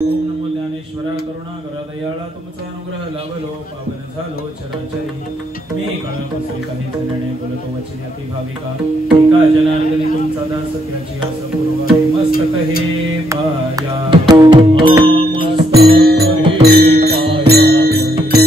ओम नमो ज्ञानेश्वरा करुणाकरा दयाळा तुमचा अनुग्रह लाभलो पावन झालो चराचरी मी कळपसरी काहीच निर्णय बोलतो वचने अति भाविका एका जनार्दनी तुमचा दास त्याची आस पूर्व मस्तक हे पाया मस्तक हे पाया मस्तक हे पाया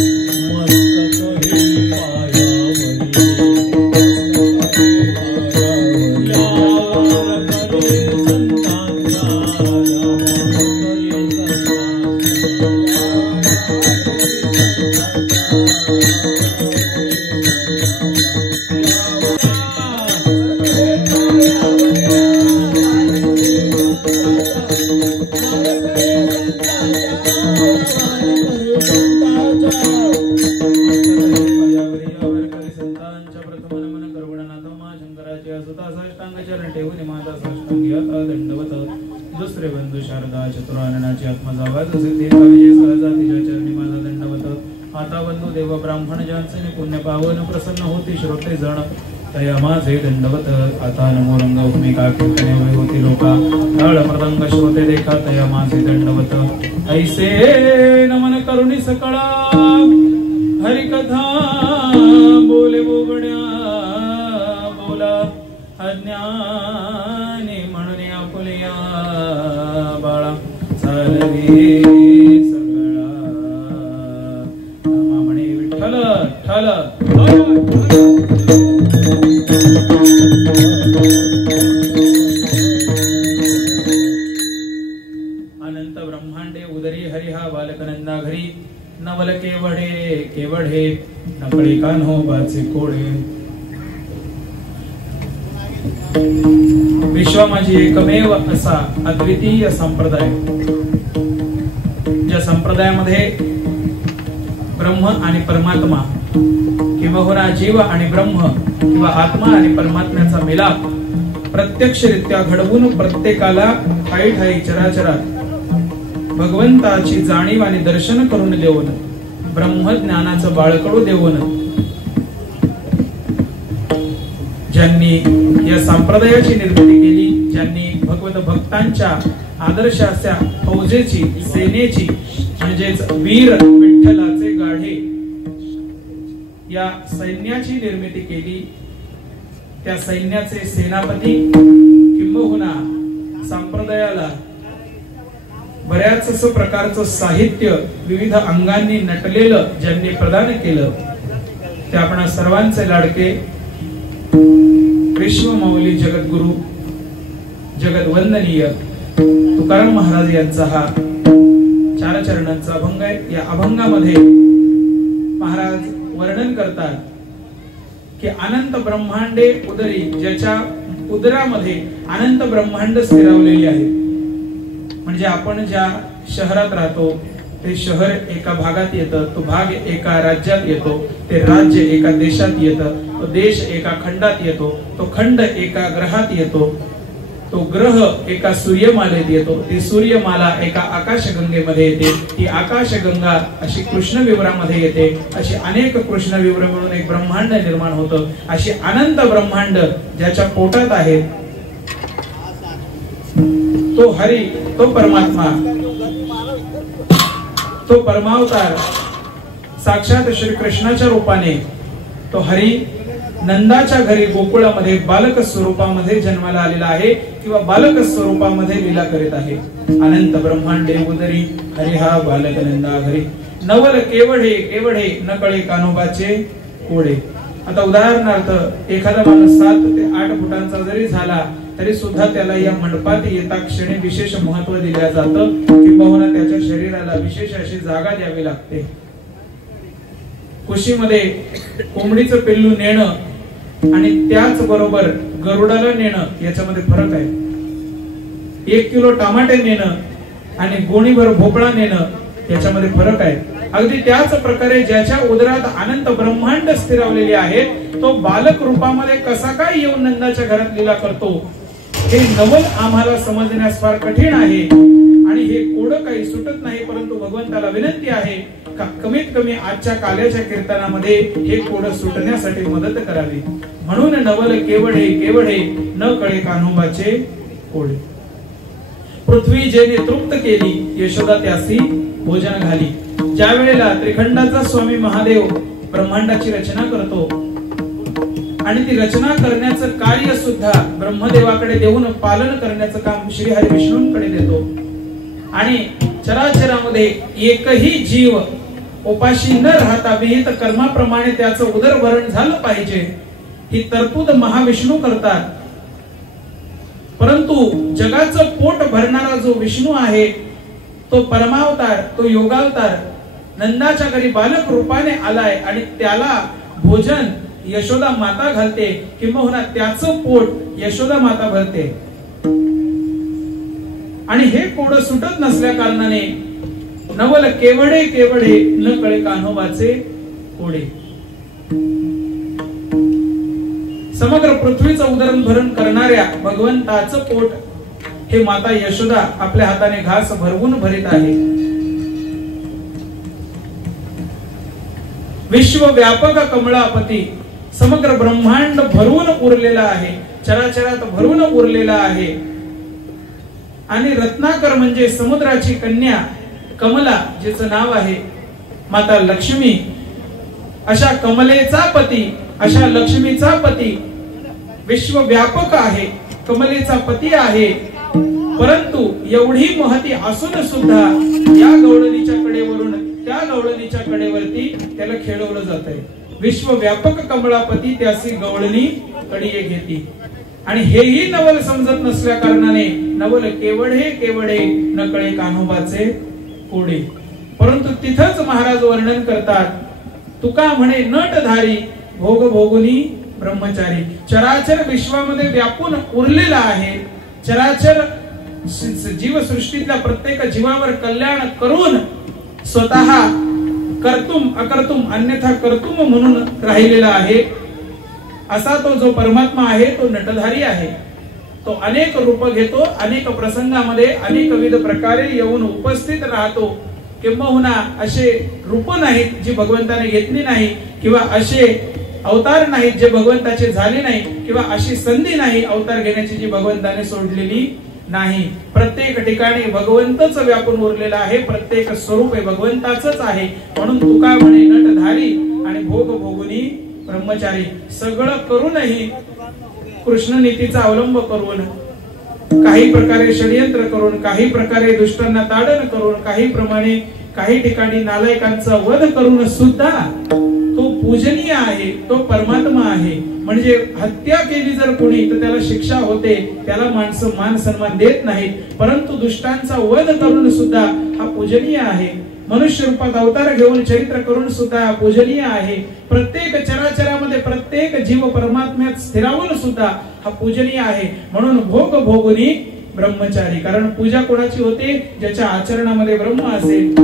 दुसरे बंधू शारदा चतुराननाची आत्मजावाज सिद्धी विजय सहजा तिच्या चरणी माझा दंडवत आता बंधू देव ब्राह्मण ज्यांचे पुण्य पावन प्रसन्न होती श्रोते जण तया माझे दंडवत आता नमो रंग भूमिका कीर्तने वे होती लोका ताळ मृदंग श्रोते देखा तया माझे दंडवत ऐसे नमन करुणी सकळा हरिकथा बोले बोबड्या बोला अज्ञानी म्हणून आपुलिया बाळा चालवी सगळा म्हणे विठ्ठल ठल अनंत ब्रह्मांडे उदरी हरी हा बालकनंदा घरी नवल केवढे केवढे नकळी कान्हो बाचे कोडे विश्वामाजी एकमेव असा अद्वितीय संप्रदाय संप्रदायामध्ये ब्रह्म आणि परमात्मा किंवा जीव आणि ब्रह्म किंवा आत्मा आणि परमात्म्याचा मिलाप प्रत्यक्षरित्या घडवून प्रत्येकाला ठाई ठाई चराचरात भगवंताची जाणीव आणि दर्शन करून देऊन ब्रह्मज्ञानाचं बाळकडू देऊन ज्यांनी या संप्रदायाची निर्मिती केली, ज्यांनी भगवत भक्तांच्या आदर्शाच्या फौजेची सेनेची म्हणजेच वीर विठ्ठलाचे गाढे या सैन्याची निर्मिती केली, त्या सैन्याचे सेनापती किंबहुना संप्रदायाला बऱ्याच प्रकारचं साहित्य विविध अंगांनी नटलेलं ज्यांनी प्रदान केलं ते आपण सर्वांचे लाडके विश्वमौली जगद्गुरु जगद्वंदनीय तुकाराम महाराज यांचा हा चार चरणांचा अभंग आहे। या अभंगामध्ये महाराज वर्णन करतात की अनंत ब्रह्मांडे उदरी, ज्याच्या उदरामध्ये अनंत ब्रह्मांड स्थिरावलेली आहे। म्हणजे आपण ज्या शहरात राहतो ते शहर एका भागात येतं, तो भाग एका राज्यात येतो, ते राज्य एका देशात येतं, तो देश एका खंडात येतो, तो खंड एका ग्रहात येतो, तो ग्रह एका सूर्यमालेत येतो, ती सूर्यमाला एका आकाशगंगेमध्ये येते, ती आकाशगंगा अशी कृष्णविवरामध्ये येते, अशी अनेक कृष्णविवर मिळून एक ब्रह्मांड निर्माण होतं। अशी अनंत ब्रह्मांड ज्याच्या पोटात आहे तो हरी, तो परमात्मा, तो परमावतार साक्षात श्री कृष्णाच्या रूपाने तो हरी नंदाच्या घरी गोकुळामध्ये बालक स्वरूपामध्ये जन्माला आलेला आहे किंवा बालक स्वरूपामध्ये लीला करीत आहे। अनंत ब्रह्मांडे उदरी हरी हा बालक नंदा घरी नवल केवढे केवढे नकळे कान्होबाचे कोडे। आता उदाहरणार्थ एखादा माणूस 7 ते 8 फुटांचा जरी झाला तरी सुद्धा त्याला या मंडपात येता क्षणी विशेष महत्व दिले जातं किंबहुना त्याच्या शरीराला विशेष अशी जागा द्यावी लागते। कुशीमध्ये कोंबडीचं पिल्लू नेणं आणि त्याच बरोबर गरुडाला नेणं याच्यामध्ये फरक आहे। 1 किलो टमाटे नेणं आणि गोणीभर भोपळा नेणं याच्यामध्ये फरक आहे। अगदी त्याच प्रकारे ज्याच्या उदरात अनंत ब्रह्मांड स्थिरावलेले आहे तो बालक रूपामध्ये कसा काय येऊन नंदाच्या घरात लीला करतो हे नवल आम्हाला समजण्यास फार कठीण आहे आणि हे कोड काही सुटत नाही। परंतु भगवंताला विनंती आहे का कमीत कमी आजच्या काल्याच्या कीर्तनामध्ये हे कोड सुटण्यासाठी मदत करावी। म्हणून नवल केवढे केवढे न कळे कान्होबाचे कोडे। पृथ्वी जेने तृप्त केली यशोदा त्यासी भोजन घाली. ज्या वेळेला त्रिखंडाचा स्वामी महादेव ब्रह्मांडाची रचना करतो आणि ती रचना करण्याचं कार्य सुद्धा ब्रह्मदेवाकडे देऊन पालन करण्याचं काम श्रीहरी विष्णूंकडे देतो आणि चराचरामध्ये एकही जीव उपाशी न राहता विहित कर्माप्रमाणे त्याचं उदरभरण झालं पाहिजे ही तरतूद महाविष्णू करतात. परंतु जगाचं पोट भरणारा जो विष्णू आहे तो परमावतार, तो योगावतार नंदाच्या घरी बालक रूपाने आलाय आणि त्याला भोजन यशोदा माता घालते, किंबहुना त्याचं पोट यशोदा माता भरते. आणि हे कोड सुटत नसल्या कारणाने नवल केवढे केवढे न कळे कान्होबाचे कोडे. समग्र पृथ्वीचं उदरभरण करणाऱ्या भगवंताचं पोट हे माता यशोदा आपल्या हाताने घास भरवून भरीत आहे. विश्वव्यापक कमळापती समग्र ब्रह्मांड भरून उरलेला आहे, चराचरात भरून उरलेला आहे. आणि रत्नाकर म्हणजे समुद्राची कन्या कमला, जिचं नाव आहे माता लक्ष्मी, अशा कमलेचा पती, अशा लक्ष्मीचा पती विश्वव्यापक आहे, कमलेचा पती आहे. परंतु एवढी महती असून सुद्धा या गवळणीच्या कडेवरून त्या गवळणीच्या कडेवरती त्याला खेळवलं जातंय. विश्वव्यापक कमलापती त्याची गवळणी कडिये घेती. आणि हेही नवल समजत नसल्या कारणाने नवल केवढे केवढे न कळे कान्होबाचे कोडे. परंतु तिथंच महाराज वर्णन करतात, तुका म्हणे नटधारी भोग भोगुनी ब्रह्मचारी. चराचर विश्वामध्ये व्यापून उरलेला आहे. चराचर जीवसृष्टीतल्या प्रत्येक जीवावर कल्याण करून स्वतः कर्तुम अकर्तुम अन्यथा कर्तुम म्हणून राहिलेला आहे. असा तो जो परमात्मा आहे तो नटधारी आहे. तो अनेक रूप घेतो, अनेक प्रसंगामध्ये अनेकविध प्रकारे येऊन उपस्थित राहतो. किंबहुना असे रूप नाहीत जी भगवंताने घेतली नाही, किंवा असे अवतार नाहीत जे भगवंताचे झाले नाही, किंवा अशी संधी नाही अवतार घेण्याची जी भगवंताने सोडलेली नाही. प्रत्येक ठिकाणी भगवंतच व्यापून उरलेला आहे, प्रत्येक स्वरूप भगवंताचंच आहे. म्हणून तुका म्हणे नटधारी आणि भोग भोगुनी ब्रह्मचारी. सगळं करूनही कृष्ण नीतीचा अवलंब करून, काही प्रकारे षडयंत्र करून, काही प्रकारे दुष्टांना ताडण करून, काही ठिकाणी नालायकांचा वध करून सुद्धा तो पूजनीय आहे, तो परमात्मा आहे. म्हणजे हत्या केली जर कोणी तर त्याला शिक्षा होते, त्याला माणसं मान सन्मान देत नाहीत. परंतु दुष्टांचा वध करून सुद्धा हा पूजनीय आहे. मनुष्य रूपात अवतार घेऊन चरित्र करून सुद्धा पूजनीय आहे. प्रत्येक चराचरामध्ये प्रत्येक जीव परमात्म्यात स्थिरावून सुद्धा हा पूजनीय आहे. म्हणून भोग भोगुनी ब्रह्मचारी. कारण पूजा कोणाची होते? ज्याच्या आचरणामध्ये ब्रह्म असेल,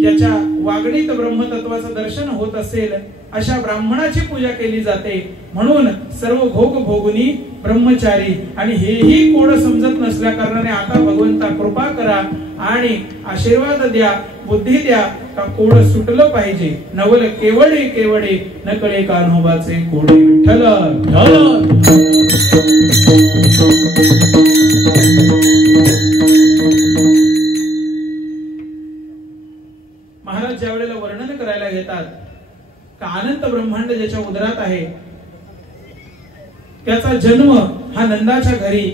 ज्याच्या वागणीत ब्रह्मतत्वाचं दर्शन होत असेल, अशा ब्राह्मणाची पूजा केली जाते. म्हणून सर्व भोग भोगुनी ब्रह्मचारी. आणि हेही कोड समजत नसल्या कारणाने आता भगवंता कृपा करा आणि आशीर्वाद द्या, बुद्धी द्या, का कोड सुटलं पाहिजे. नवल केवढे केवढे न कळे कान्होबाचे कोडे. विठ्ठल महाराज ज्या वेळेला वर्णन करायला घेतात का अनंत ब्रह्मांड ज्याच्या उदरात आहे त्याचा जन्म हा नंदाच्या घरी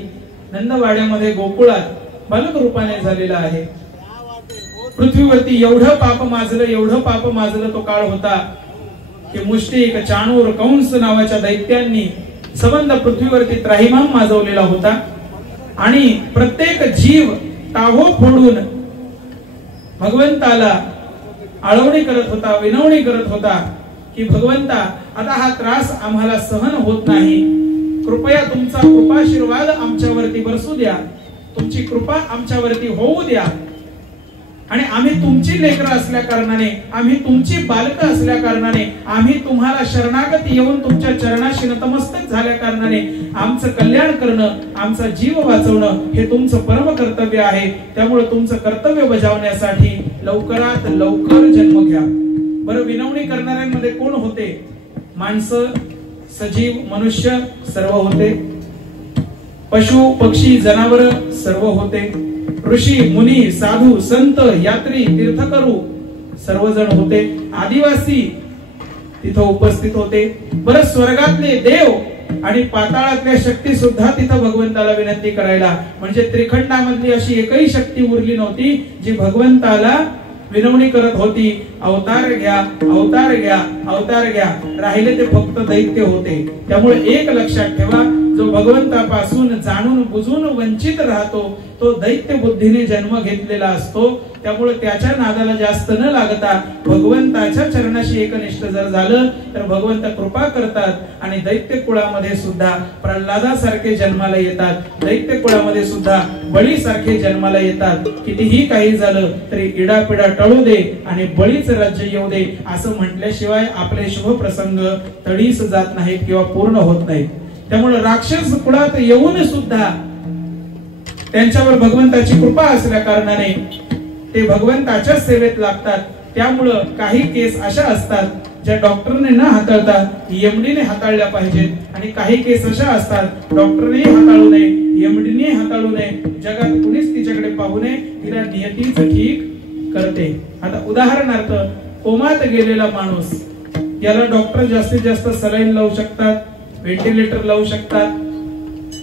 नंदवाड्यामध्ये गोकुळात बालक रूपाने झालेला आहे. पृथ्वीवरती एवढं पाप माजलं तो काळ होता की मुष्टिक, चाणूर, कंस नावाच्या दैत्यांनी संबंध पृथ्वीवरती त्राहिमाम माजवलेला होता. आणि प्रत्येक जीव टाहो फोडून भगवंताला आळवणी करत होता, विनवणी करत होता की भगवंता आता हा त्रास आम्हाला सहन होत नाही, कृपया तुमचा कृपाशीर्वाद आमच्यावरती बरसू द्या, तुमची कृपा आमच्यावरती होऊ द्या. आणि आम्ही तुमची लेकरं असल्या कारणाने, आम्ही तुमची बालकं असल्या कारणाने, आम्ही तुम्हाला शरणागत येऊन तुमच्या चरणाशी नतमस्तक झाल्या कारणाने आमचं कल्याण करणं, आमचा जीव वाचवणं हे तुमचं परम कर्तव्य आहे. त्यामुळे तुमचं कर्तव्य बजावण्यासाठी लवकरात लवकर जन्म घ्या. बरं, विनवणी करणाऱ्यांमध्ये कोण होते? माणसं, सजीव, मनुष्य सर्व होते, पशु पक्षी जनावर सर्व होते. ऋषी मुनी साधू संत यात्री तीर्थकरू सर्वजण होते, आदिवासी तिथं उपस्थित होते, बरं स्वर्गातले देव आणि पाताळातल्या शक्ती सुद्धा तिथं भगवंताला विनंती करायला, म्हणजे त्रिखंडामधली अशी एकही शक्ती उरली नव्हती जी भगवंताला विनवणी करत होती, अवतार घ्या अवतार घ्या अवतार घ्या. राहिले ते फक्त दैत्य होते. त्यामुळे एक लक्षात ठेवा, जो भगवंतापासून जाणून बुजून वंचित राहतो तो दैत्य बुद्धीने जन्म घेतलेला असतो. त्यामुळे त्याच्या नादाला जास्त न लागता भगवंताच्या चरणाशी एकनिष्ठ जर झालं तर भगवंत कृपा करतात आणि दैत्य कुळामध्ये सुद्धा प्रल्हादासारखे जन्माला येतात, दैत्य कुळामध्ये सुद्धा बळीसारखे जन्माला येतात. कितीही काही झालं तरी इडापिडा टळू दे आणि बळीच राज्य येऊ दे असं म्हटल्याशिवाय आपले शुभ प्रसंग तडीस जात नाहीत किंवा पूर्ण होत नाहीत. त्यामुळे राक्षस कुळात येऊन सुद्धा त्यांच्यावर भगवंताची कृपा असल्या कारणाने ते भगवंताच्या सेवेत लागतात. त्यामुळं काही केस अशा असतात ज्या डॉक्टरने न हाताळता एमडीने हाताळल्या पाहिजेत आणि काही केस अशा असतात डॉक्टरने हाताळू नये, एमडीने हाताळू नये, जगात कुणीच तिच्याकडे पाहू नये, तिला नियतीच ठीक करते. आता उदाहरणार्थ कोमात गेलेला माणूस, याला डॉक्टर जास्तीत जास्त सलाईन लावू शकतात, व्हेंटिलेटर लावू शकतात,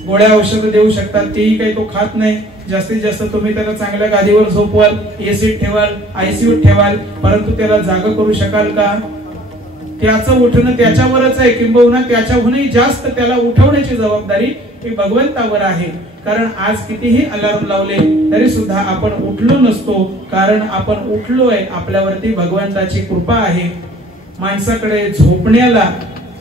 गोळ्या औषध देऊ शकतात, तेही काही तो खात नाही. जास्तीत जास्त तुम्ही त्याला चांगल्या गादीवर झोपवाल, एसीत ठेवाल, आयसीयूत ठेवाल, परंतु त्याला जागा करू शकाल का? त्याचं उठणं त्याच्यावरच आहे, किंबहुना त्याच्याहूनही जास्त त्याला उठवण्याची जबाबदारी ही भगवंतावर आहे. कारण आज कितीही अलार्म लावले तरी सुद्धा आपण उठलो नसतो, कारण आपण उठलोय, आपल्यावरती भगवंताची कृपा आहे. माणसाकडे झोपण्याला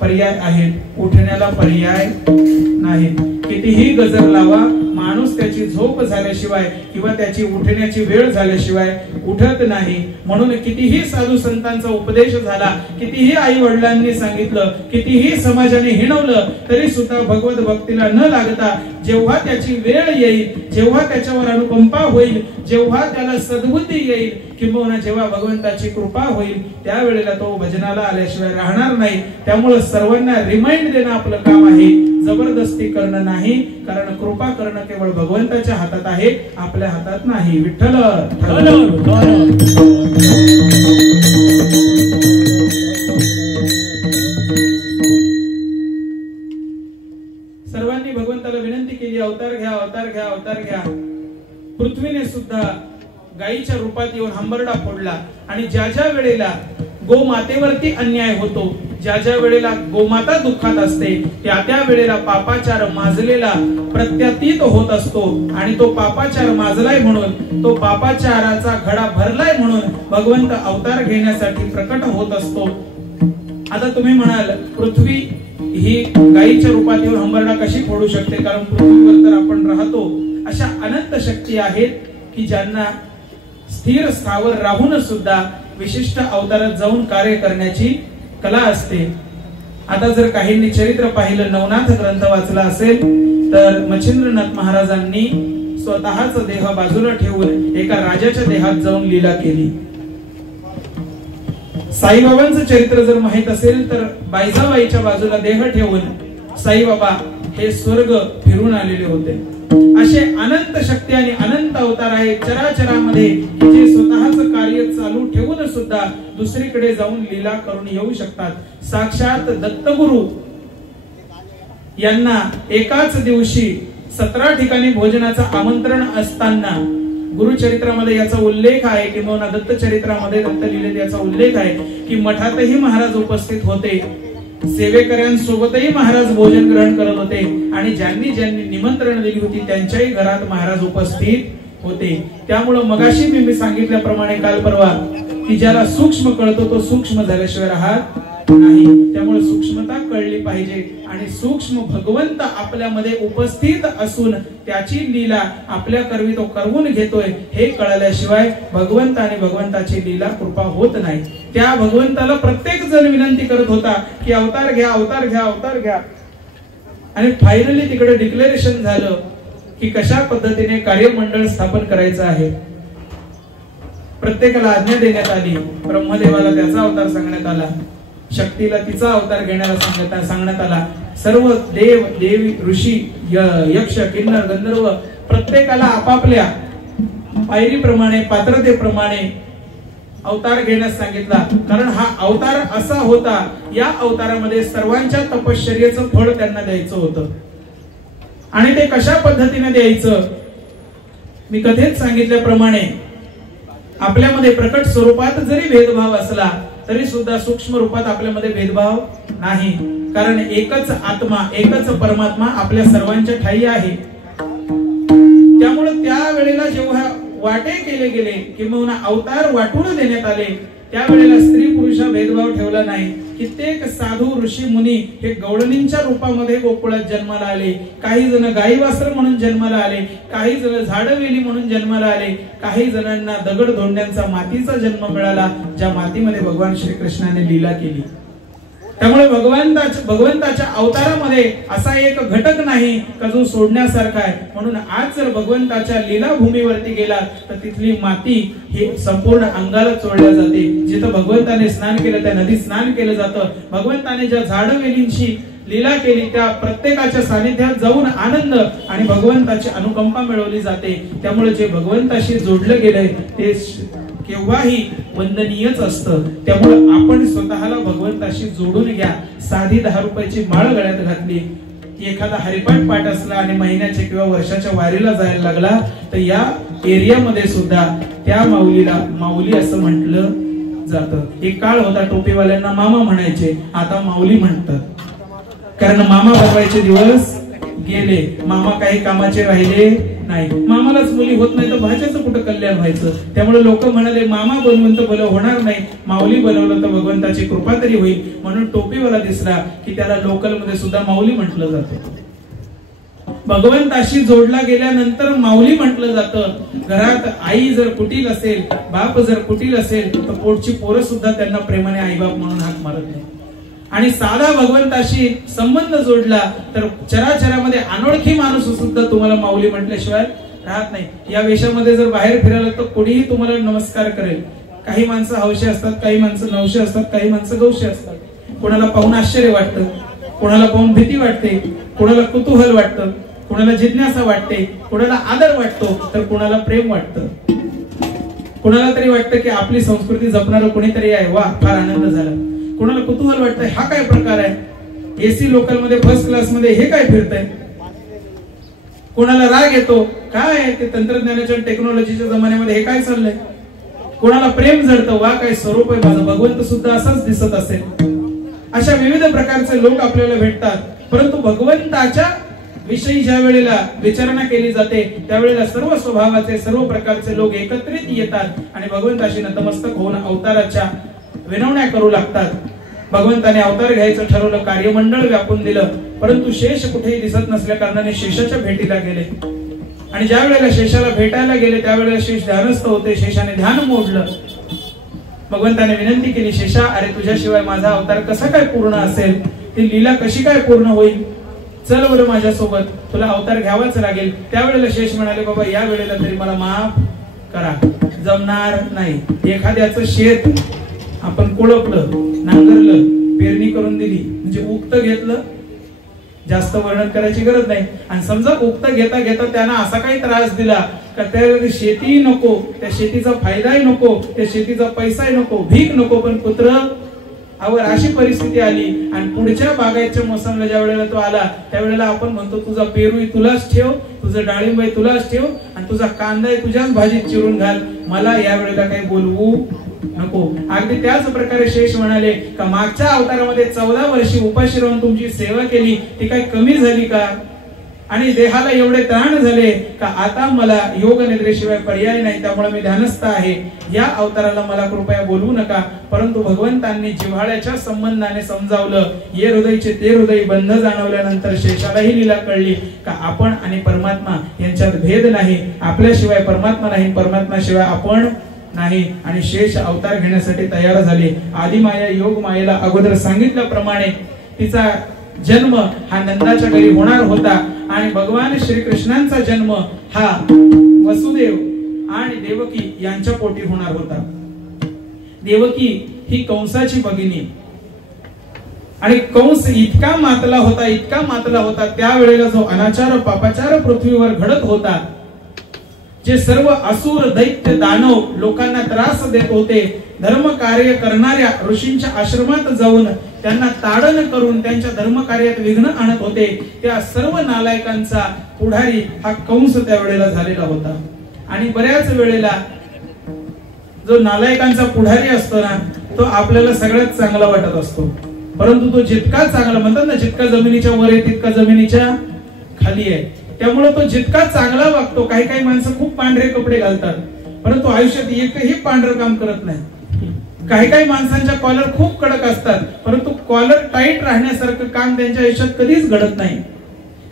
पर्याय आहेत, उठण्याला पर्याय नाही. कितीही गजर लावा, माणूस त्याची झोप झाल्याशिवाय किंवा त्याची उठण्याची वेळ झाल्याशिवाय उठत नाही. म्हणून कितीही साधू संतांचा उपदेश झाला, कितीही आई वडिलांनी सांगितलं, कितीही समाजाने हिणवलं तरी सुद्धा भगवत भक्तीला न लागता जेव्हा त्याची वेळ येईल, जेव्हा त्याच्यावर अनुकंपा होईल, जेव्हा त्याला सद्बुद्धी येईल, किंबहुना जेव्हा भगवंताची कृपा होईल त्यावेळेला तो भजनाला आल्याशिवाय राहणार नाही. त्यामुळे सर्वांना रिमाइंड देणं आपलं काम आहे, जबरदस्ती करणं नाही. कारण कृपा करणं केवळ भगवंताच्या हातात आहे, आपल्या हातात नाही. विठ्ठल सर्वांनी भगवंताला विनंती केली, अवतार घ्या अवतार घ्या अवतार घ्या. पृथ्वीने सुद्धा गायीच्या रूपात येऊन हंबरडा फोडला आणि ज्या ज्या वेळेला गोमातेवरती अन्याय होतो, ज्या ज्या वेळेला गोमाता दुःखात असते, त्या त्या वेळेला पापाचार माजलेला प्रत्यातीत होत असतो आणि तो पापाचार माजलाय म्हणून, तो पापाचाराचा घडा भरलाय म्हणून भगवंत अवतार घेण्यासाठी प्रकट होत असतो. आता तुम्ही म्हणाल पृथ्वी ही गायीच्या रूपात येऊन हंबरडा कशी फोडू शकते? कारण पृथ्वीवर तर आपण राहतो. अशा अनंत शक्ती आहेत की ज्यांना स्थिर स्थावर राहून सुद्धा विशिष्ट अवतारात जाऊन कार्य करण्याची कला असते. आता जर काहींनी चरित्र पाहिलं, नवनाथ ग्रंथ वाचला असेल तर मच्छिंद्रनाथ महाराजांनी स्वतःच देह बाजूला ठेवून एका राजाच्या देहात जाऊन लीला केली. साईबाबांचं चरित्र जर माहित असेल तर बायजाबाईच्या बाजूला देह ठेवून साईबाबा हे स्वर्ग फिरून आलेले होते. असे अनंत शक्ती आणि अनंत अवतार आहेत चराचरामध्ये जे स्वतःच कार्य चालू ठेवून सुद्धा दुसरीकडे जाऊन लीला करून येऊ शकतात. साक्षात दत्तगुरु यांना एकाच दिवशी 17 ठिकाणी भोजनाचं आमंत्रण असताना गुरुचरित्रामध्ये याचा उल्लेख आहे, किंवा दत्तचरित्रामध्ये दत्तलीलेत याचा उल्लेख आहे की मठातही महाराज उपस्थित होते, सेवेकऱ्यांसोबतही महाराज भोजन ग्रहण करत होते आणि ज्यांनी ज्यांनी निमंत्रण दिली होती त्यांच्याही घरात महाराज उपस्थित होते. त्यामुळे मगाशी मी सांगितल्याप्रमाणे काल परवा की ज्याला सूक्ष्म कळतो तो सूक्ष्म झाल्याशिवाय राहत नाही. त्यामुळे सूक्ष्मता कळली पाहिजे आणि सूक्ष्म भगवंत आपल्यामध्ये उपस्थित असून त्याची लीला आपल्या करवी तो करवून घेतोय हे कळल्याशिवाय भगवंत आणि भगवंताची लीला कृपा होत नाही. त्या भगवंताला प्रत्येक जण विनंती करत होता की अवतार घ्या अवतार घ्या अवतार घ्या. आणि फायनली तिकडे डिक्लेरेशन झालं की कशा पद्धतीने कार्यमंडळ स्थापन करायचं आहे. प्रत्येकाला आज्ञा देण्यात आली. ब्रह्मदेवाला त्याचा अवतार सांगण्यात आला, शक्तीला तिचा अवतार घेण्याला सांगण्यात आला. सर्व देव देवी ऋषी यक्ष किन्नर गंधर्व प्रत्येकाला आपापल्या पायरीप्रमाणे पात्रतेप्रमाणे अवतार घेण्यास सांगितला, कारण हा अवतार असा होता, या अवतारामध्ये सर्वांच्या तपश्चर्येचं फळ त्यांना द्यायचं होतं. आणि ते कशा पद्धतीने द्यायचं, मी कथेत सांगितल्याप्रमाणे आपल्यामध्ये प्रकट स्वरूपात जरी भेदभाव असला तरी सुद्धा सूक्ष्म रूपात आपल्यामध्ये भेदभाव नाही, कारण एकच आत्मा एकच परमात्मा आपल्या सर्वांच्या ठायी आहे. त्यामुळे त्यावेळेला जेव्हा वाटे केले गेले किंवा अवतार वाटून देण्यात आले, त्यावेळेला स्त्री पुरुष भेदभाव ठेवला नाही. कित्येक साधू ऋषी मुनी हे गवळणींच्या रूपामध्ये गोकुळात जन्माला आले, काही जण गाई वासर म्हणून जन्माला आले, काही जण झाडवेली म्हणून जन्माला आले, काही जणांना दगड धोंड्यांचा मातीचा जन्म मिळाला, ज्या मातीमध्ये भगवान श्रीकृष्णाने लीला केली. त्यामुळे भगवंताच्या अवतारामध्ये असा एक घटक नाही का जो सोडण्यासारखा आहे. म्हणून आज जर भगवंताच्या लीला भूमीवरती गेला तर तिथली माती ही संपूर्ण अंगाला चोळल्या जाते. जिथं भगवंताने स्नान केलं त्या नदीत स्नान केलं जातं. भगवंताने ज्या झाडवेलींची लीला केली त्या प्रत्येकाच्या सानिध्यात जाऊन आनंद आणि भगवंताची अनुकंपा मिळवली जाते. त्यामुळे जे भगवंताशी जोडलं गेलंय ते केव्हाही वंदनीयच असतं. त्यामुळे आपण स्वतःला भगवंताशी जोडून घ्या. साधी 10 रुपयाची माळ गळ्यात घातली, एखादा हरिपाठ पाठ असला आणि महिन्याच्या किंवा वर्षाच्या वारीला जायला लागला तर या एरियामध्ये सुद्धा त्या माऊलीला माऊली असं म्हटलं जातं. एक काळ होता टोपीवाल्यांना मामा म्हणायचे, आता माऊली म्हणतात, कारण मामा बनवायचे दिवस गेले. मामा काही कामाचे राहिले नाही. मामालाच मुली होत नाही तर भाच्याचं कुठं कल्याण व्हायचं. त्यामुळे लोक म्हणाले मामा बनवून तर भलं होणार नाही, माऊली बनवलं तर भगवंताची कृपा तरी होईल. म्हणून टोपीवाला दिसला की त्याला लोकल मध्ये सुद्धा माऊली म्हटलं जातं. भगवंताशी जोडला गेल्यानंतर माऊली म्हटलं जातं. घरात आई जर कुटील असेल, बाप जर कुटील असेल तर पोटची पोरं सुद्धा त्यांना प्रेमाने आई बाप म्हणून हाक मारत नाही. आणि साधा भगवंताशी संबंध जोडला तर चराचरामध्ये अनोळखी माणूस सुद्धा तुम्हाला माऊली म्हटल्याशिवाय राहत नाही. या वेशामध्ये जर बाहेर फिरायला तर कोणीही तुम्हाला नमस्कार करेल. काही माणसं हौशी असतात, काही माणसं नवशी असतात, काही माणसं गौशी असतात. कोणाला पाहून आश्चर्य वाटतं, कोणाला पाहून भीती वाटते, कोणाला कुतूहल वाटतं, कोणाला जिज्ञासा वाटते, कोणाला आदर वाटतो तर कोणाला प्रेम वाटतं. कोणाला तरी वाटतं की आपली संस्कृती जपणारं कोणीतरी आहे, वा फार आनंद झाला. कोणाला कुतूहल वाटतंय, हा काय प्रकार आहे, एसी लोकल मध्ये फर्स्ट क्लास मध्ये हे काय फिरतंय. कोणाला राग येतो, काय आहे ते तंत्रज्ञानाच्या टेक्नॉलॉजीच्या जमान्यामध्ये हे काय चाललंय. कोणाला प्रेम जडतं, वा काय स्वरूप आहे माझं, भगवंत सुद्धा असाच दिसत असेल. अशा विविध प्रकारचे लोक आपल्याला भेटतात. परंतु भगवंताच्या विषयी ज्या वेळेला विचारणा केली जाते त्यावेळेला सर्व स्वभावाचे सर्व प्रकारचे लोक एकत्रित येतात आणि भगवंताशी नतमस्तक होऊन अवताराच्या विनवण्या करू लागतात. भगवंताने अवतार घ्यायचं ठरवलं, कार्यमंडळ व्यापून दिलं, परंतु शेष कुठेही दिसत नसल्या कारणाने शेषाच्या भेटीला गेले. आणि ज्या वेळेला शेषाला भेटायला गेले त्यावेळेला शेष ध्यानस्थ होते. शेषाने ध्यान मोडलं. भगवंताने विनंती केली, शेषा, अरे तुझ्याशिवाय माझा अवतार कसा काय पूर्ण असेल, ती लीला कशी काय पूर्ण होईल, चल बरं माझ्यासोबत, तुला अवतार घ्यावाच लागेल. त्यावेळेला शेष म्हणाले, बाबा या वेळेला तरी मला माफ करा, जमणार नाही. एखाद्याचं शेत आपण कोळपलं, नांगरलं, पेरणी करून दिली म्हणजे उक्त घेतलं, जास्त वर्णन करायची गरज नाही. आणि समजा उक्त घेता घेता त्यांना असा काही त्रास दिला का त्या शेती नको, त्या शेतीचा फायदाही नको, त्या शेतीचा पैसाही नको, भीक नको, पण पुत्र आवर अशी परिस्थिती आली. आणि पुढच्या बागायच्या मोसमला ज्या वेळेला तो आला त्यावेळेला आपण म्हणतो तुझा पेरू तुलाच ठेव, तुझं डाळिंब तुलाच ठेव आणि तुझा कांदा तुझ्याच भाजीत चिरून घाल, मला या वेळेला काही बोलवू नको. अगदी त्याच प्रकारे शेष म्हणाले का मागच्या अवतारामध्ये 14 वर्षी उपाशी राहून तुमची सेवा केली, ती काही कमी झाली का, आणि देहाला एवढे ताण झाले का आता मला योग निद्रेशिवाय पर्याय नाही, त्यामुळे मी ध्यानस्थ आहे, या अवताराला मला कृपया बोलवू नका. परंतु भगवंतांनी जिव्हाळ्याच्या संबंधाने समजावलं. ये हृदयचे ते हृदय बंध जाणवल्यानंतर शेषालाही लीला कळली का आपण आणि परमात्मा यांच्यात भेद नाही, आपल्याशिवाय परमात्मा नाही, परमात्म्याशिवाय आपण नाही. आणि शेष अवतार घेण्यासाठी तयार झाले. आदिमाया योग मायेला अगोदर सांगितल्याप्रमाणे तिचा जन्म हा नंदाच्या घरी होणार होता आणि भगवान श्रीकृष्णांचा जन्म हा वसुदेव आणि देवकी यांच्या पोटी होणार होता. देवकी ही कंसाची भगिनी आणि कंस इतका मातला होता, इतका मातला होता, त्यावेळेला जो अनाचार पापाचार पृथ्वीवर घडत होता जे सर्व असुर दैत्य दानव लोकांना त्रास देत होते, धर्म कार्य करणाऱ्या ऋषींच्या आश्रमात जाऊन त्यांना ताडण करून त्यांच्या धर्म कार्यात विघ्न आणत होते, त्या सर्व नालायकांचा पुढारी हा कंस त्यावेळेला झालेला होता. आणि बऱ्याच वेळेला जो नालायकांचा पुढारी असतो ना, तो आपल्याला सगळ्यात चांगला वाटत असतो, परंतु तो जितका चांगला, म्हणतात ना जितका जमिनीच्या वर आहे तितका जमिनीच्या खाली आहे. त्यामुळे तो जितका चांगला वागतो, काही काही माणसं खूप पांढरे कपडे घालतात परंतु आयुष्यात एकही पांढरं काम करत नाही. काही काही माणसांच्या कॉलर खूप कडक असतात परंतु कॉलर टाईट राहण्यासारखं काम त्यांच्या आयुष्यात कधीच घडत नाही.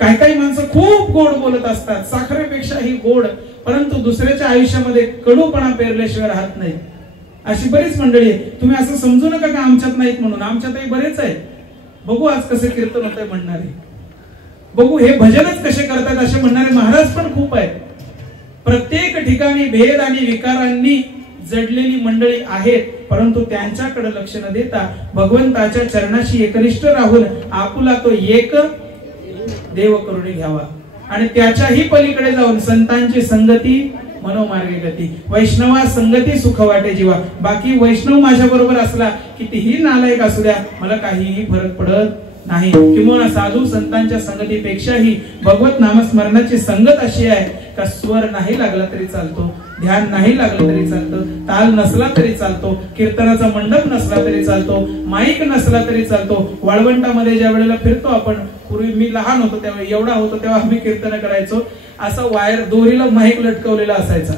काही काही माणसं खूप गोड बोलत असतात, साखरेपेक्षाही गोड, परंतु दुसऱ्याच्या आयुष्यामध्ये कडूपणा पेरल्याशिवाय राहत नाही. अशी बरीच मंडळी आहे. तुम्ही असं समजू नका की आमच्यात नाहीत म्हणून, आमच्यातही बरेच आहे. बघू आज कसे कीर्तन होतंय म्हणणारे, बघू हे भजनच कसे करतात असे म्हणणारे महाराज पण खूप आहेत. प्रत्येक ठिकाणी भेद आणि विकारांनी जडलेली मंडळी आहेत, परंतु त्यांच्याकडे लक्ष न देता भगवंताच्या चरणाशी एकनिष्ठ राहून आपुला तो एक देव करून घ्यावा आणि त्याच्याही पलीकडे जाऊन संतांची संगती मनोमार्गे गती, वैष्णवा संगती सुख वाटे जीवा. बाकी वैष्णव माझ्या बरोबर असला कितीही नालायक असू द्या, मला काहीही फरक पडत नाही. किंवा साधू संतांच्या संगतीपेक्षाही भगवत नामस्मरणाची संगत अशी आहे का स्वर नाही लागला तरी चालतो, ध्यान नाही लागलं तरी चालतं, ताल नसला तरी चालतो, कीर्तनाचा मंडप नसला तरी चालतो, माईक नसला तरी चालतो. वाळवंटामध्ये ज्या वेळेला फिरतो आपण, पूर्वी मी लहान होतो तेव्हा, एवढा होतो तेव्हा आम्ही कीर्तन करायचो, असा वायर दोरीला माईक लटकवलेला असायचा,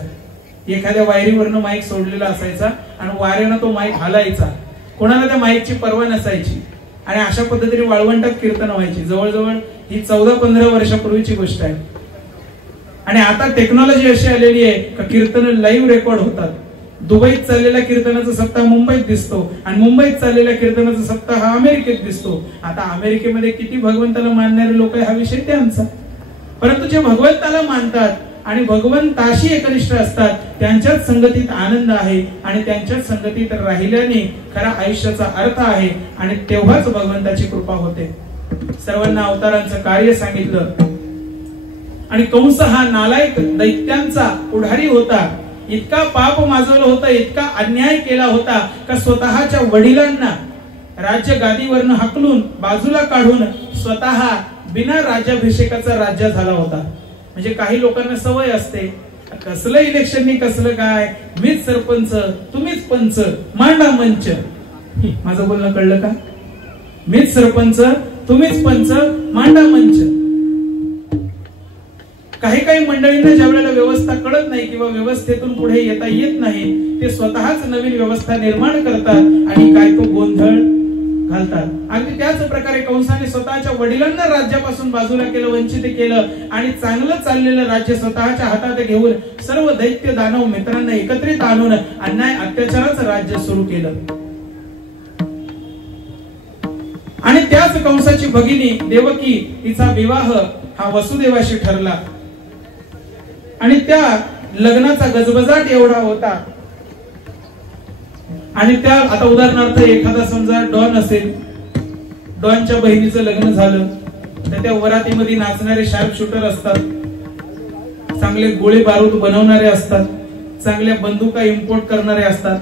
एखाद्या वायरीवरनं माईक सोडलेला असायचा आणि वाऱ्यानं तो माईक हलायचा, कोणाला त्या माईकची पर्वा नसायची. आणि अशा पद्धतीने वाळवंटात कीर्तन व्हायची. जवळजवळ ही 14-15 वर्षापूर्वीची गोष्ट आहे. आणि आता टेक्नॉलॉजी अशी आलेली आहे का कीर्तन लाईव्ह रेकॉर्ड होतात. दुबईत चाललेला कीर्तनाचा सप्ताह मुंबईत दिसतो आणि मुंबईत चाललेला कीर्तनाचा सप्ताह हा अमेरिकेत दिसतो. आता अमेरिकेमध्ये किती भगवंताला मानणारे लोक आहे हा विषय त्यांचा, परंतु जे भगवंताला मानतात आणि भगवंताशी एकनिष्ठ असतात त्यांच्याच संगतीत आनंद आहे आणि त्यांच्याच संगतीत राहिल्याने खरा आयुष्याचा अर्थ आहे आणि तेव्हाच भगवंताची कृपा होते. सर्वांना अवतारांचं कार्य सांगितलं आणि कंस हा नालायक दैत्यांचा पुढारी होता. इतका पाप माजवलं होतं, इतका अन्याय केला होता का स्वतःच्या वडिलांना राज्य गादीवरनं हाकलून बाजूला काढून स्वतः बिना राज्याभिषेकाचा राज्य झाला होता. म्हणजे काही लोकांना सवय असते, कसलं इलेक्शन नाही कसलं काय, मीच सरपंच तुम्हीच पंच, मांडा मंच. माझं बोलणं कळलं का? मीच सरपंच तुम्हीच पंच, मांडा मंच. काही काही मंडळींना ज्या वेळेला व्यवस्था कळत नाही किंवा व्यवस्थेतून पुढे येता येत नाही, ते स्वतःच नवीन व्यवस्था निर्माण करतात आणि काय तो गोंधळ घालतात. अगदी त्याच प्रकारे कंसाने स्वतःच्या वडिलांना राज्यापासून बाजूला केलं, वंचित केलं आणि चांगलं चाललेलं राज्य स्वतःच्या हातात घेऊन सर्व दैत्य दानव मित्रांना एकत्रित आणून अन्याय अत्याचाराचं राज्य सुरू केलं. आणि त्याच कंसाची भगिनी देवकी, तिचा विवाह हा वसुदेवाशी ठरला आणि त्या लग्नाचा गजबजाट एवढा होता. आणि त्या आता उदाहरणार्थ एखादा समजा डॉन असेल, डॉनच्या बहिणीचं लग्न झालं तर त्या वरातीमध्ये नाचणारे शार्प शूटर असतात, चांगले गोळे बारूद बनवणारे असतात, चांगल्या बंदुका इम्पोर्ट करणारे असतात,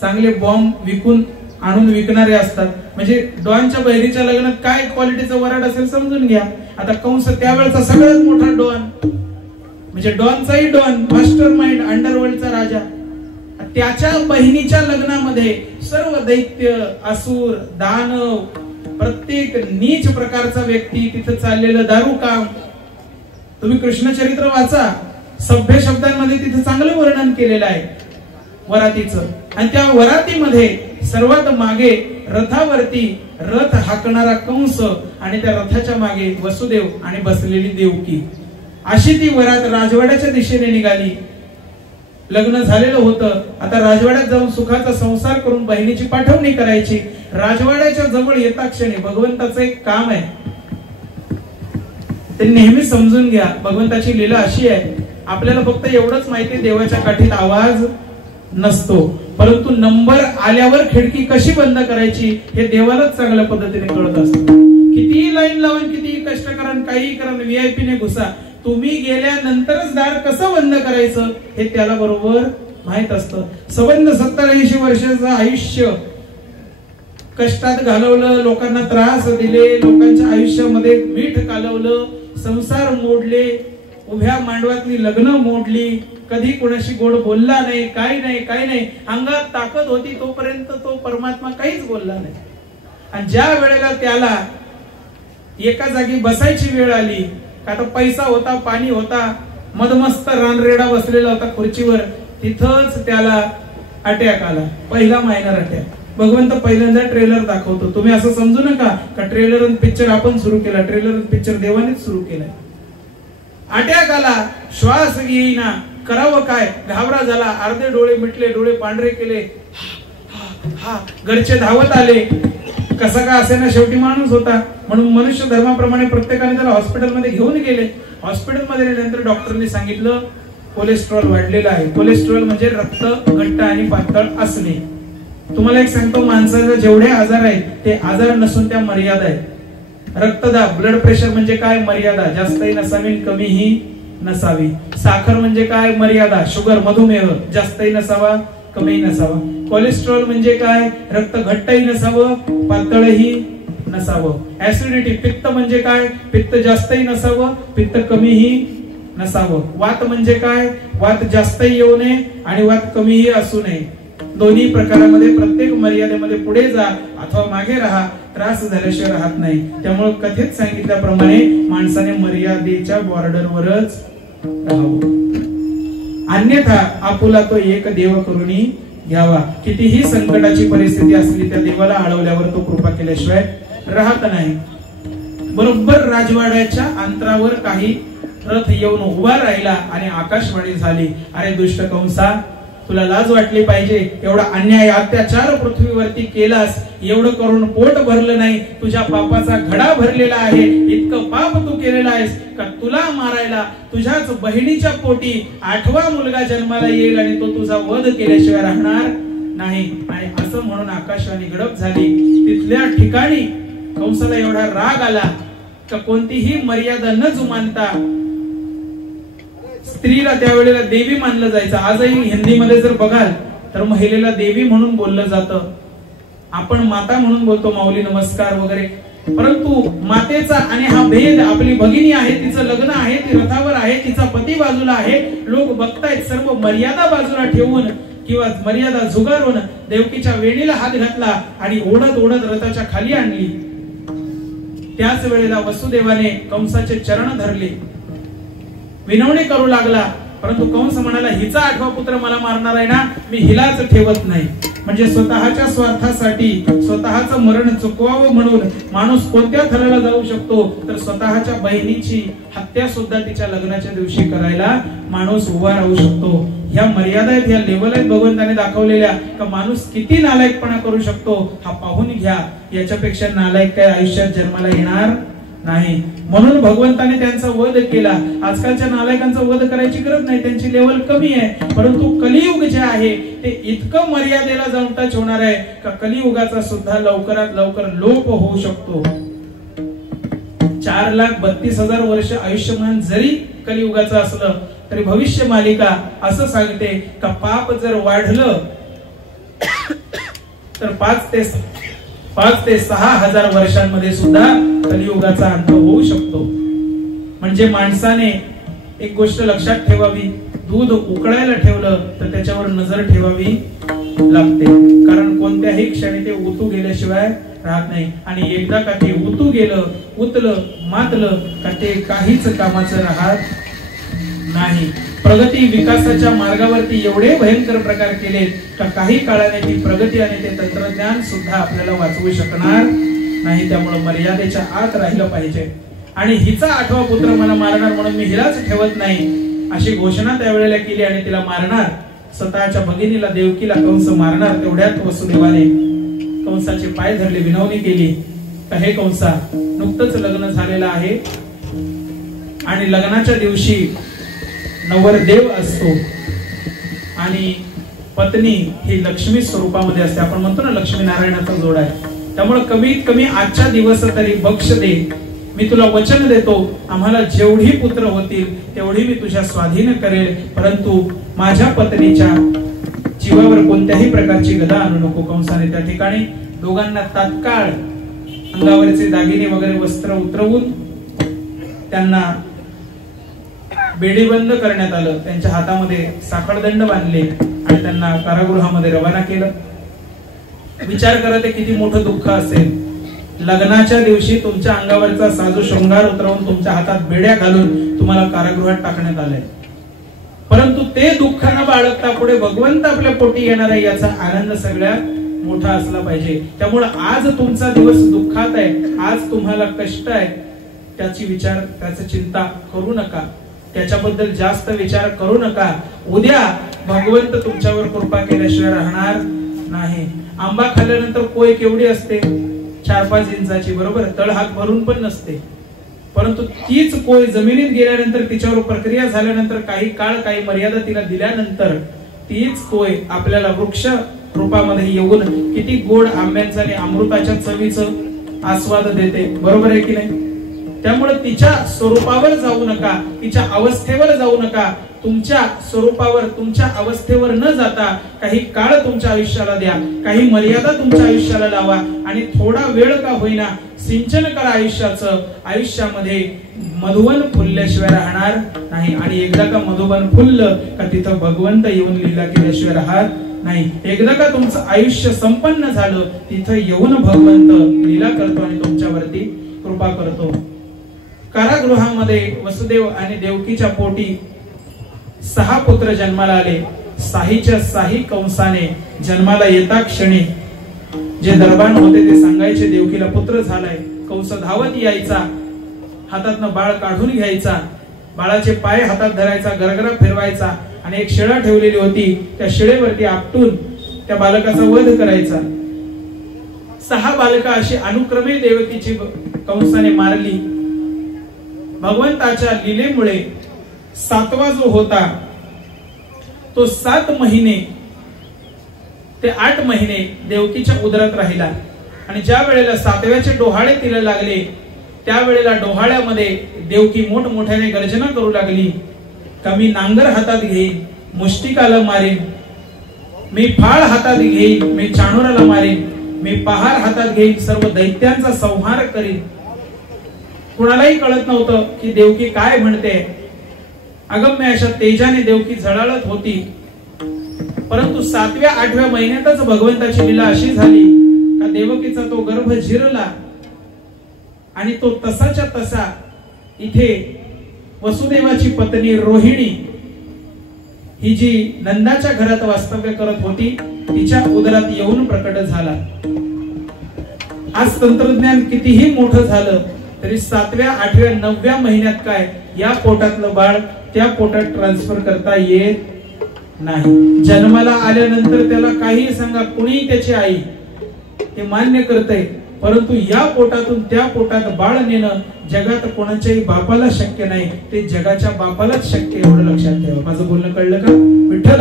चांगले बॉम्ब विकून आणून विकणारे असतात. म्हणजे डॉनच्या बहिणीच्या लग्नात काय क्वालिटीचं वराड असेल समजून घ्या. आता कंस त्यावेळेचा सगळ्यात मोठा डॉन, म्हणजे डॉनचाही डॉन, मास्टर माइंड, अंडरवर्ल्डचा राजा. त्याच्या बहिणीच्या लग्नामध्ये सर्व दैत्य, असुर, दानव, प्रत्येक नीच प्रकारचा व्यक्ती, तिथे चाललेलं दारू काम. तुम्ही कृष्णचरित्र वाचा, सभ्य शब्दांमध्ये तिथे चांगलं वर्णन केलेलं आहे वरातीचं. आणि त्या वरातीमध्ये सर्वात मागे रथावरती रथ हाकणारा कंस आणि त्या रथाच्या मागे वसुदेव आणि बसलेली देवकी, अशी ती वरात राजवाड्याच्या दिशेने निघाली. लग्न झालेलं होतं, आता राजवाड्यात जाऊन सुखाचा संसार करून बहिणीची पाठवणी करायची. राजवाड्याच्या जवळ येता क्षणी भगवंताचं एक काम आहे, ते नेहमी समजून घ्या. भगवंताची लीला अशी आहे, आपल्याला फक्त एवढंच माहिती, देवाच्या काठीत आवाज नसतो, परंतु नंबर आल्यावर खिडकी कशी बंद करायची हे देवालाच चांगल्या पद्धतीने कळत असतं. कितीही लाईन लावून, कितीही कष्ट करा, काही करा, VIP ने घुसा, तुम्ही गेल्यानंतरच दार कसं बंद करायचं हे त्याला बरोबर माहित असतं. संबंध 70-80 वर्षाचं आयुष्य कष्टात घालवलं, लोकांना त्रास दिले, लोकांच्या आयुष्यामध्ये मीठ कालवलं, संसार मोडले, उभ्या मांडवातली लग्न मोडली, कधी कोणाशी गोड बोलला नाही, काही नाही. अंगात ताकद होती तोपर्यंत तो परमात्मा काहीच बोलला नाही. आणि ज्या वेळेला त्याला एका जागी बसायची वेळ आली, का तर पैसा होता, पाणी होता, मदमस्त रानरेडा बसलेला होता खुर्चीवर, तिथंच त्याला अटॅक आला. पहिला मायनर अटॅक. भगवंत पहिल्यांदा ट्रेलर दाखवतो. तुम्ही असं समजू नका का ट्रेलर आणि पिक्चर आपण सुरू केला. ट्रेलर आणि पिक्चर देवानेच सुरू केलाय. अटॅक आला, श्वास घेईना, करावं काय, घाबरा झाला, अर्धे डोळे मिटले, डोळे पांढरे केले, घरचे धावत आले. कसा का असे ना, शेवटी माणूस होता म्हणून मनुष्य धर्माप्रमाणे प्रत्येकाने त्याला हॉस्पिटलमध्ये घेऊन गेले. हॉस्पिटलमध्ये गेल्यानंतर डॉक्टरने सांगितलं कोलेस्ट्रॉल वाढलेला आहे. कोलेस्ट्रॉल म्हणजे रक्त घट्ट आणि पातळ असणे. तुम्हाला एक सांगतो, माणसाचे जेवढे आजार आहेत ते आजार नसून त्या मर्यादा आहेत. रक्तदाब, ब्लड प्रेशर म्हणजे काय, मर्यादा. जास्तही नसावी, कमीही नसावी. साखर म्हणजे काय, मर्यादा. शुगर, मधुमेह, जास्तही नसावा, कमीही नसावा. कोलेस्ट्रॉल म्हणजे काय, रक्त घट्टही नसावं, पातळही नसावं. ऍसिडिटी, पित्त म्हणजे काय, पित्त जास्तही नसावं, पित्त कमीही नसावं. वात म्हणजे काय, वात जास्तही येऊ नये आणि वात कमीही असू नये. दोन्ही प्रकारामध्ये प्रत्येक मर्यादेमध्ये पुढे जा अथवा मागे राहा, त्रास झाल्याशिवाय राहत नाही. त्यामुळे कथेत सांगितल्याप्रमाणे माणसाने मर्यादेच्या बॉर्डरवरच राहावं. अन्यथा आपुला तो एक देव करुणी घ्यावा. कितीही संकटाची परिस्थिती असली त्या देवाला आळवल्यावर तो कृपा केल्याशिवाय राहत नाही. बरोबर राजवाड्याच्या अंतरावर काही रथ येऊन उभा राहिला आणि आकाशवाणी झाली, अरे दुष्ट कंसा, तुला लाज वाटली पाहिजे. एवढा अन्याय अत्याचार पृथ्वीवरती केलास, एवढं करून पोट भरलं नाही, तुझ्या पापाचा घडा भरलेला आहे. इतकं पाप तू केलेला आहेस का तुला मारायला तुझ्याच बहिणीच्या पोटी 8वा मुलगा जन्माला येईल आणि तो तुझा वध केल्याशिवाय राहणार नाही. आणि असं म्हणून आकाशवाणी गडप झाली. तिथल्या ठिकाणी कंसाला एवढा राग आला का कोणतीही मर्यादा न जुमानता स्त्रीला त्यावेळेला देवी मानलं जायचं. आजही हिंदीमध्ये जर बघाल तर महिलेला देवी म्हणून बोललं जातं. आपण माता म्हणून बोलतो, माऊली नमस्कार वगैरे. परंतु मातेचा आणि हा भेद, आपली भगिनी आहे, तिचं लग्न आहे, ती रथावर आहे, तिचा पती बाजूला आहे, लोक बघतायत, सर्व मर्यादा बाजूला ठेवून किंवा मर्यादा झुगारून देवकीच्या वेणीला हात घातला आणि ओढत ओढत रथाच्या खाली आणली. त्याच वेळेला वसुदेवाने कंसाचे चरण धरले, विनवणी करू लागला. परंतु कंस म्हणाला, हिचा 8वा पुत्र मला मारणार आहे ना, मी हिलाच ठेवत नाही. म्हणजे स्वतःच्या स्वार्थासाठी स्वतःचं मरण चुकवावं म्हणून माणूस कोणत्या थराला जाऊ शकतो, तर स्वतःच्या बहिणीची हत्या सुद्धा तिच्या लग्नाच्या दिवशी करायला माणूस उभा राहू शकतो. ह्या मर्यादा आहेत, ह्या लेवल आहेत भगवंताने दाखवलेल्या, का माणूस किती नालायकपणा करू शकतो हा पाहून घ्या. याच्यापेक्षा नालायक काय आयुष्यात जन्माला येणार नाही. म्हणून भगवंताने त्यांचा वध केला. आजकालच्या नालायकांचा वध करायची गरज नाही, त्यांची लेवल कमी आहे. परंतु कलियुग जे आहे ते इतकं मर्यादेला जाऊन टच होणार आहे का कलियुगाचा सुद्धा लवकरात लवकर लोप होऊ शकतो. 4,32,000 वर्ष आयुष्यमान जरी कलियुगाचं असलं तरी भविष्य मालिका असं सांगते का पाप जर वाढलं तर 5 ते 6,000 वर्षांमध्ये सुद्धा कलियुगाचा अंत होऊ शकतो. म्हणजे माणसाने एक गोष्ट लक्षात ठेवावी, दूध उकळायला ठेवलं तर त्याच्यावर नजर ठेवावी लागते. कारण कोणत्याही क्षणी ते उतू गेल्याशिवाय राहत नाही. आणि एकदा का ते उतू गेलं, उतलं, मातलं का ते काहीच कामाचं राहत नाही. प्रगती विकासाच्या मार्गावरती एवढे भयंकर प्रकार केले का काही काळाने ती प्रगती आणि ते तंत्रज्ञान सुद्धा आपल्याला वाचवू शकणार नाही. त्यामुळे मर्यादेच्या आत राहिलं पाहिजे. आणि हिचा 8वा पुत्र मला मारणार म्हणून मी हिलाच ठेवत नाही अशी घोषणा त्यावेळेला केली आणि तिला मारणार. स्वतःच्या भगिनीला देवकीला कंस मारणार. तेवढ्यात वसुदेवाने कंसाचे पाय धरले, विनवणी केली का हे कंसा, नुकतंच लग्न झालेलं आहे आणि लग्नाच्या दिवशी नवरदेव असतो आणि पत्नी ही लक्ष्मी स्वरूपामध्ये असते. आपण म्हणतो ना लक्ष्मी नारायणाचा जोड आहे. त्यामुळे कमीत कमी आजच्या दिवस तरी बक्ष दे, मी तुला वचन देतो, आम्हाला जेवढी पुत्र होतील तेवढी मी तुझ्या स्वाधीन करेल, परंतु माझ्या पत्नीच्या जीवावर कोणत्याही प्रकारची गदा आणू नको. कंसाने त्या ठिकाणी दोघांना तात्काळ अंगावरचे दागिने वगैरे वस्त्र उतरवून त्यांना बेडीबंद करण्यात आलं. त्यांच्या हातामध्ये साखळदंड बांधले आणि त्यांना कारागृहामध्ये रवाना केलं. विचार करा ते किती मोठं दुःख असेल. लग्नाच्या दिवशी तुमच्या अंगावरचा साजू शृंगार उतरवून तुमच्या हातात बेड्या घालून तुम्हाला कारागृहात टाकण्यात आलंय, परंतु ते दुःख न बाळगता पुढे भगवंत आपल्या पोटी येणार आहे याचा आनंद सगळ्यात मोठा असला पाहिजे. त्यामुळे आज तुमचा दिवस दुःखात आहे, आज तुम्हाला कष्ट आहे, त्याची चिंता करू नका, त्याच्याबद्दल जास्त विचार करू नका. उद्या भगवंत तुमच्यावर कृपा केल्याशिवाय राहणार नाही. आंबा खाल्ल्यानंतर कोय केवढी असते? 4-5 इंचाची, बरोबर, तळहात भरून पण नसते. परंतु तीच कोय जमिनीत गेल्यानंतर तिच्यावर प्रक्रिया झाल्यानंतर काही काळ काही मर्यादा तिला दिल्यानंतर तीच कोय आपल्याला वृक्ष रूपामध्ये येऊन किती गोड आंब्याचा आणि अमृताच्या चवीचं आस्वाद देते, बरोबर आहे की नाही? त्यामुळे तिच्या स्वरूपावर जाऊ नका, तिच्या अवस्थेवर जाऊ नका. तुमच्या स्वरूपावर, तुमच्या अवस्थेवर न जाता काही काळ तुमच्या आयुष्याला द्या, काही मर्यादा तुमच्या आयुष्याला लावा आणि थोडा वेळ का होईना सिंचन करा आयुष्याचं. आयुष्यामध्ये मधुवन फुलल्याशिवाय राहणार नाही. आणि एकदा का मधुवन फुललं का तिथं भगवंत येऊन लीला केल्याशिवाय राहत नाही. एकदा का तुमचं आयुष्य संपन्न झालं तिथं येऊन भगवंत लीला करतो आणि तुमच्यावरती कृपा करतो. कारागृहामध्ये वसुदेव आणि देवकीच्या पोटी 6 पुत्र जन्माला आले. साहीच्या साही कंसाने जन्माला येता क्षणी जे दरबान होते ते सांगायचे देवकीला पुत्र झालाय. कंस धावत यायचा, हातातनं बाळ काढून घ्यायचा, बाळाचे पाय हातात धरायचा, गरगरा फिरवायचा आणि एक शिळा ठेवलेली होती त्या शिळेवरती आपटून त्या बालकाचा वध करायचा. 6 बालका अशी अनुक्रमे देवकीची कंसाने मारली. भगवंताच्या लीलेमुळे 7वा जो होता तो 7 महिने ते 8 महिने देवकीच्या उदरात राहिला. आणि ज्या वेळेला 7व्याचे डोहाळे तिला लागले त्यावेळेला डोहाळ्यामध्ये देवकी मोठमोठ्याने गर्जना करू लागली का मी नांगर हातात घेईन, मुष्टिकाला मारीन, मी फाळ हातात घेईन, मी चाणूराला मारीन, मी पहार हातात घेईन, सर्व दैत्यांचा संहार करीन. कुणालाही कळत नव्हतं की देवकी काय म्हणते. अगम्य अशा तेजाने देवकी झळाळत होती. परंतु 7व्या-8व्या महिन्यातच भगवंताची लीला अशी झाली का देवकीचा तो गर्भ झिरला आणि तो तसाच्या तसा इथे वसुदेवाची पत्नी रोहिणी ही जी नंदाच्या घरात वास्तव्य करत होती तिच्या उदरात येऊन प्रकट झाला. आज तंत्रज्ञान कितीही मोठं झालं तरी 7व्या, 8व्या, 9व्या महिन्यात काय या पोटातलं बाळ त्या पोटात ट्रान्सफर करता येत नाही. जन्माला आल्यानंतर त्याला काही सांगा, कुणी त्याची आई हे मान्य करते, परंतु या पोटातून त्या पोटात बाळ नेणं जगात कोणाच्याही बापाला शक्य नाही. ते जगाच्या बापालाच शक्य, एवढं लक्षात ठेवा. माझं बोलणं कळलं का? विठ्ठल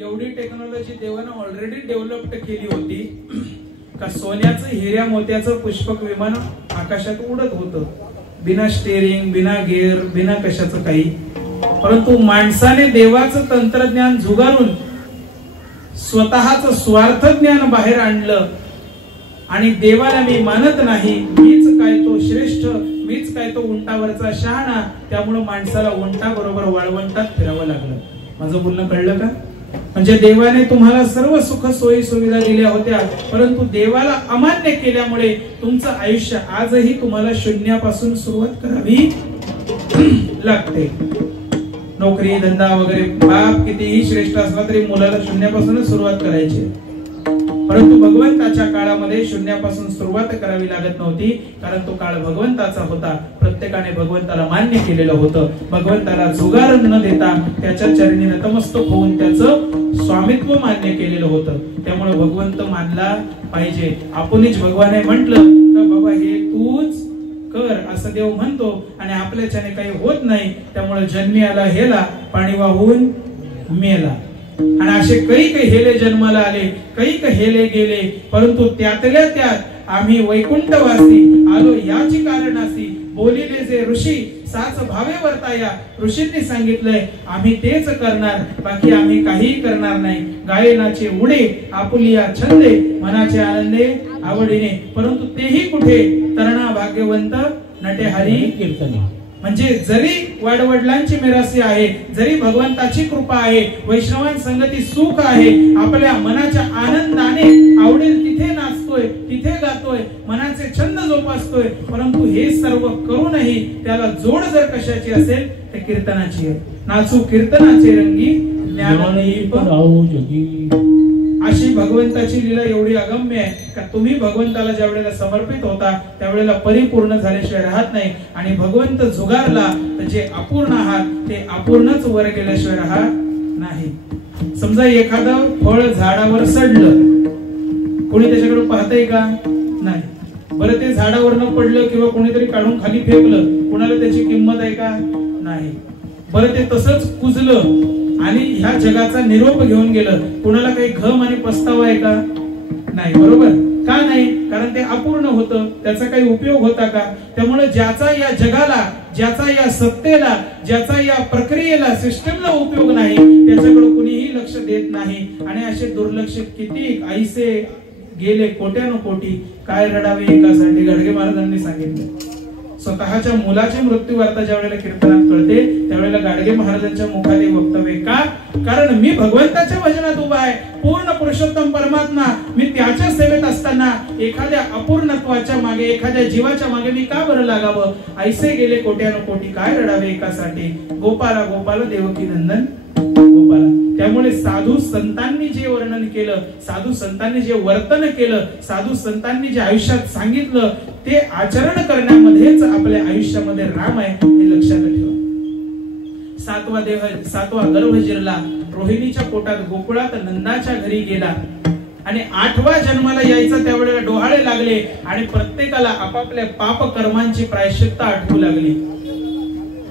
एवढी टेक्नॉलॉजी देवानं ऑलरेडी डेव्हलप केली होती का सोन्याचं हिऱ्या मोत्याचं पुष्पक विमान आकाशात उडत होतं, बिना स्टेरिंग, बिना गिअर, बिना कशाचं काही. परंतु माणसाने देवाचं तंत्रज्ञान झुगारून स्वतःच स्वार्थ ज्ञान बाहेर आणलं आणि देवाला मी मानत नाही, मीच काय तो श्रेष्ठ, मीच काय तो उंटावरचा शहाणा. त्यामुळे माणसाला उंटा बरोबर वाळवंटात फिरावं लागलं. माझं बोलणं कळलं का? म्हणजे देवाने तुम्हाला सर्व सुख सोयी सुविधा दिल्या होत्या, परंतु देवाला अमान्य केल्यामुळे तुमचं आयुष्य आजही तुम्हाला शून्यापासून सुरुवात करावी लागते. नोकरी धंदा वगैरे बाप कितीही श्रेष्ठ असला तरी मुलाला शून्यापासूनच सुरुवात करायची. परंतु भगवंताच्या काळामध्ये शून्यापासून सुरुवात करावी लागत नव्हती, कारण तो काळ भगवंताचा होता. प्रत्येकाने भगवंताला मान्य केलेलं होतं. भगवंताला जुगार न देता त्याच्या चरणी नतमस्तक होऊन त्याचं स्वामित्व मान्य केलेलं होतं. त्यामुळे भगवंत मानला पाहिजे. आपणच भगवाने म्हटलं का बाबा हे तूच कर असं देव म्हणतो आणि आपल्याच्याने काही होत नाही. त्यामुळे जन्मी आला हेला, पाणी वाहून मेला. आणि असे कैक हेले जन्माला आले, कैक हेले गेले, परंतु त्यातल्या त्यात आम्ही वैकुंठवासी आलो याची कारणासी. बोलिले जे ऋषी साच भावे वर्ताया, ऋषींनी सांगितलंय आम्ही तेच करणार, बाकी आम्ही काही करणार नाही. गायनाचे उडे आपुलिया छंदे, मनाचे आनंदे आवडीने, परंतु तेही कुठे तरणा भाग्यवंत नटे हरी कीर्तने. म्हणजे जरी वडवडिलांची मिरासी आहे, जरी भगवंताची कृपा आहे, वैष्णवां संगती सुख आहे, आपल्या मनाच्या आनंदाने आवडेल तिथे नाचतोय, तिथे गातोय, मनाचे छंद जोपासतोय, परंतु हे सर्व करूनही त्याला जोड जर कशाची असेल तर कीर्तनाची आहे. नाचू कीर्तनाचे रंगी ज्ञानदीप राहू जगी. अशी भगवंताची लीला एवढी अगम्य आहे का तुम्ही भगवंताला ज्या वेळेला समर्पित होता त्यावेळेला परिपूर्ण झाल्याशिवाय राहत नाही. आणि भगवंत जुगारला तर जे अपूर्ण आहात ते अपूर्णच वर गेल्याशिवाय राहत नाही. समजा एखादं फळ झाडावर सडलं, कोणी त्याच्याकडे पाहतंय का? नाही. बरं ते झाडावरनं पडलं किंवा कोणीतरी काढून खाली फेकलं, कोणाला त्याची किंमत आहे का? नाही. बरं ते तसंच कुजलं आणि ह्या जगाचा निरोप घेऊन गेलं, कुणाला काही घम आणि पस्तावा आहे का? नाही. बरोबर का नाही? कारण ते अपूर्ण होतं, त्याचा काही उपयोग होता का? त्यामुळे ज्याचा या जगाला, ज्याचा या सत्तेला, ज्याचा या प्रक्रियेला, सिस्टमला उपयोग नाही त्याच्याकडे कुणीही लक्ष देत नाही. आणि असे दुर्लक्षित किती आईसे गेले कोट्यानो कोटी, काय रडावे एकासाठी. गाडगे महाराजांनी सांगितलं स्वतःच्या मुलाची मृत्यू वार्ता ज्या वेळेला कीर्तनात कळते त्यावेळेला गाडगे महाराजांच्या मुखाने वक्तव्य का? कारण मी भगवंताच्या भजनात उभा आहे, पूर्ण पुरुषोत्तम परमात्मा, मी त्याच्या सेवेत असताना एखाद्या अपूर्णत्वाच्या मागे, एखाद्या जीवाच्या मागे मी का बरं लागावं? ऐसे गेले कोट्यानो कोटी, काय रडावे एकासाठी. गोपाला गोपाला देवकी नंदन गोपाला. त्यामुळे साधू संतांनी जे वर्णन केलं, साधू संतांनी जे वर्तन केलं, साधू संतांनी जे आयुष्यात सांगितलं ते आचरण करण्यामध्येच आपल्या आयुष्यामध्ये राम आहे हे लक्षात ठेवा. सातवा गर्भ जिरला, रोहिणीच्या पोटात गोकुळात नंदाच्या घरी गेला आणि 8व्या जन्माला यायचा त्यावेळेला डोहाळे लागले आणि प्रत्येकाला आपापल्या पाप कर्मांची प्रायश्चित्त आठवू लागली.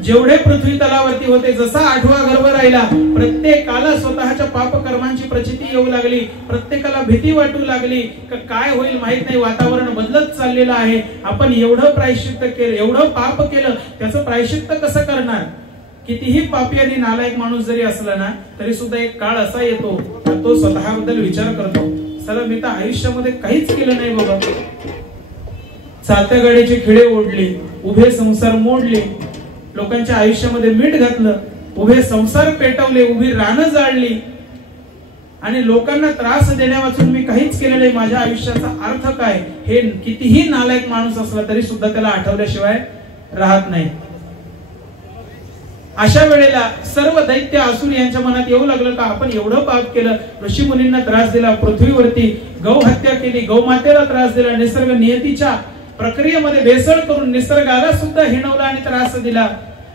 जेवढे पृथ्वी तलावरती होते, जसा 8वा गर्भ राहिला प्रत्येकाला स्वतःच्या पाप कर्मांची प्रचिती येऊ लागली, प्रत्येकाला भीती वाटू लागली, काय होईल माहित नाही, वातावरण बदलत चाललेलं आहे, आपण एवढं प्रायश्चित्त केलं, एवढं पाप केलं, त्याचं प्रायश्चित्त कसं करणार? कितीही पापी आणि नालायक माणूस जरी असला ना तरी सुद्धा एक काळ असा येतो तो स्वतःबद्दल विचार करतो, चला मी तर आयुष्यामध्ये काहीच केलं नाही बाबा. चालत्या गाडीचे खिळे ओढले, उभे संसार मोडले, लोकांच्या आयुष्यामध्ये मीठ घातलं, उभे संसार पेटवले, उभी रानं जाळली आणि लोकांना त्रास देण्यावाचून मी काहीच केलं नाही, माझ्या आयुष्याचा अर्थ काय? हे कितीही नालायक माणूस असला तरी सुद्धा त्याला आठवल्याशिवाय राहत नाही. अशा वेळेला सर्व दैत्य असुर यांच्या मनात येऊ लागलं का आपण एवढं पाप केलं, ऋषी मुनींना त्रास दिला, पृथ्वीवरती गौ हत्या केली, गौमातेला त्रास दिला, निसर्ग नियतीच्या प्रक्रियेमध्ये भेसळ करून निसर्गाला सुद्धा हिणवला आणि त्रास दिला,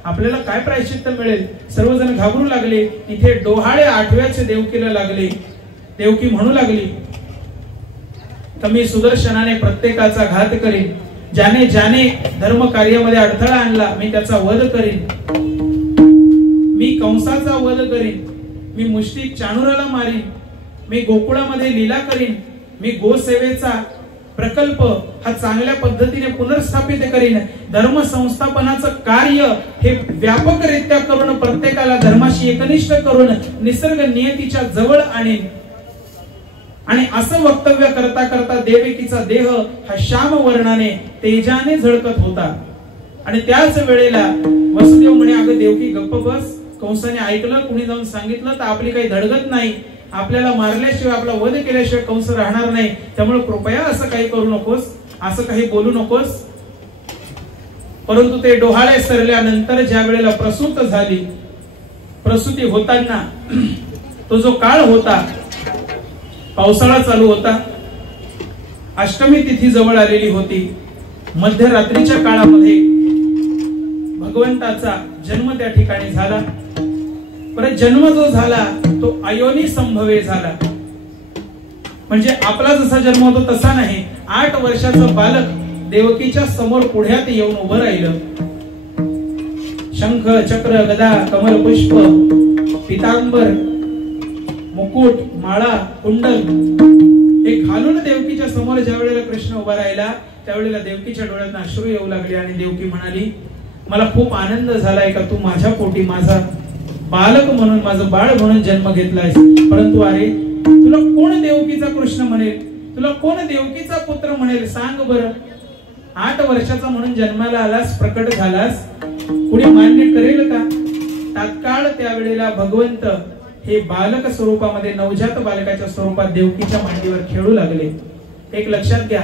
आपल्याला काय प्रायश्चित्त मिळेल? सर्वजण घाबरू लागले. तिथे डोहाळे 8व्याचे देवकीला लागले. देवकी म्हणू लागली तर मी सुदर्शनाने प्रत्येकाचा घात करीन, ज्याने ज्याने धर्म कार्यामध्ये अडथळा आणला मी त्याचा वध करीन, मी कंसाचा वध करीन, मी मुष्टिक चाणुराला मारीन, मी गोकुळामध्ये लीला करीन, मी गोसेवेचा प्रकल्प हा चांगल्या पद्धतीने पुनर्स्थापित करीन, धर्म संस्थापनाचं कार्य हे व्यापकरित्या करून प्रत्येकाला धर्माशी एकनिष्ठ करून निसर्ग नियतीच्या जवळ आणीन. आणि असं वक्तव्य करता करता देवकीचा देह हा श्याम वर्णाने तेजाने झळकत होता. आणि त्याच वेळेला वसुदेव म्हणे अगं देवकी गप्प बस, कंसाने ऐकलं, कुणी जाऊन सांगितलं तर आपली काही धडगत नाही, आपल्याला मारल्याशिवाय, आपला वध केल्याशिवाय कंस राहणार नाही, त्यामुळे कृपया असं काही करू नकोस, असं काही बोलू नकोस. परंतु ते डोहाळे सरल्यानंतर ज्या वेळेला प्रसूत झाली, प्रसूती होताना तो जो काळ होता, पावसाळा चालू होता, अष्टमी तिथी जवळ आलेली होती, मध्यरात्रीच्या काळामध्ये भगवंताचा जन्म त्या ठिकाणी झाला. परत जन्म जो झाला तो अयोनी संभवे झाला, म्हणजे आपला जसा जन्म होतो तसा नाही. 8 वर्षाचं बालक देवकीच्या समोर पुढ्यात येऊन उभं राहिलं. शंख चक्र गदा कमल पुष्प पितांबर मुकुट माळा कुंडल हे घालून देवकीच्या समोर ज्या वेळेला कृष्ण उभा राहिला त्यावेळेला देवकीच्या डोळ्यात अश्रू येऊ लागले आणि देवकी म्हणाली, मला खूप आनंद झालाय का तू माझ्या पोटी माझा बालक म्हणून माझं बाळ म्हणून जन्म घेतलायस. परंतु अरे तुला कोण देवकीचा कृष्ण म्हणेल, तुला कोण देवकीचा पुत्र म्हणेल सांग बरं. 8 वर्षाचा म्हणून जन्माला आलास, प्रकट झालास, कुणी मान्य करेल का. तात्काळ त्यावेळेला भगवंत हे बालक स्वरूपामध्ये नवजात बालकाच्या स्वरूपात देवकीच्या मांडीवर खेळू लागले. एक लक्षात घ्या,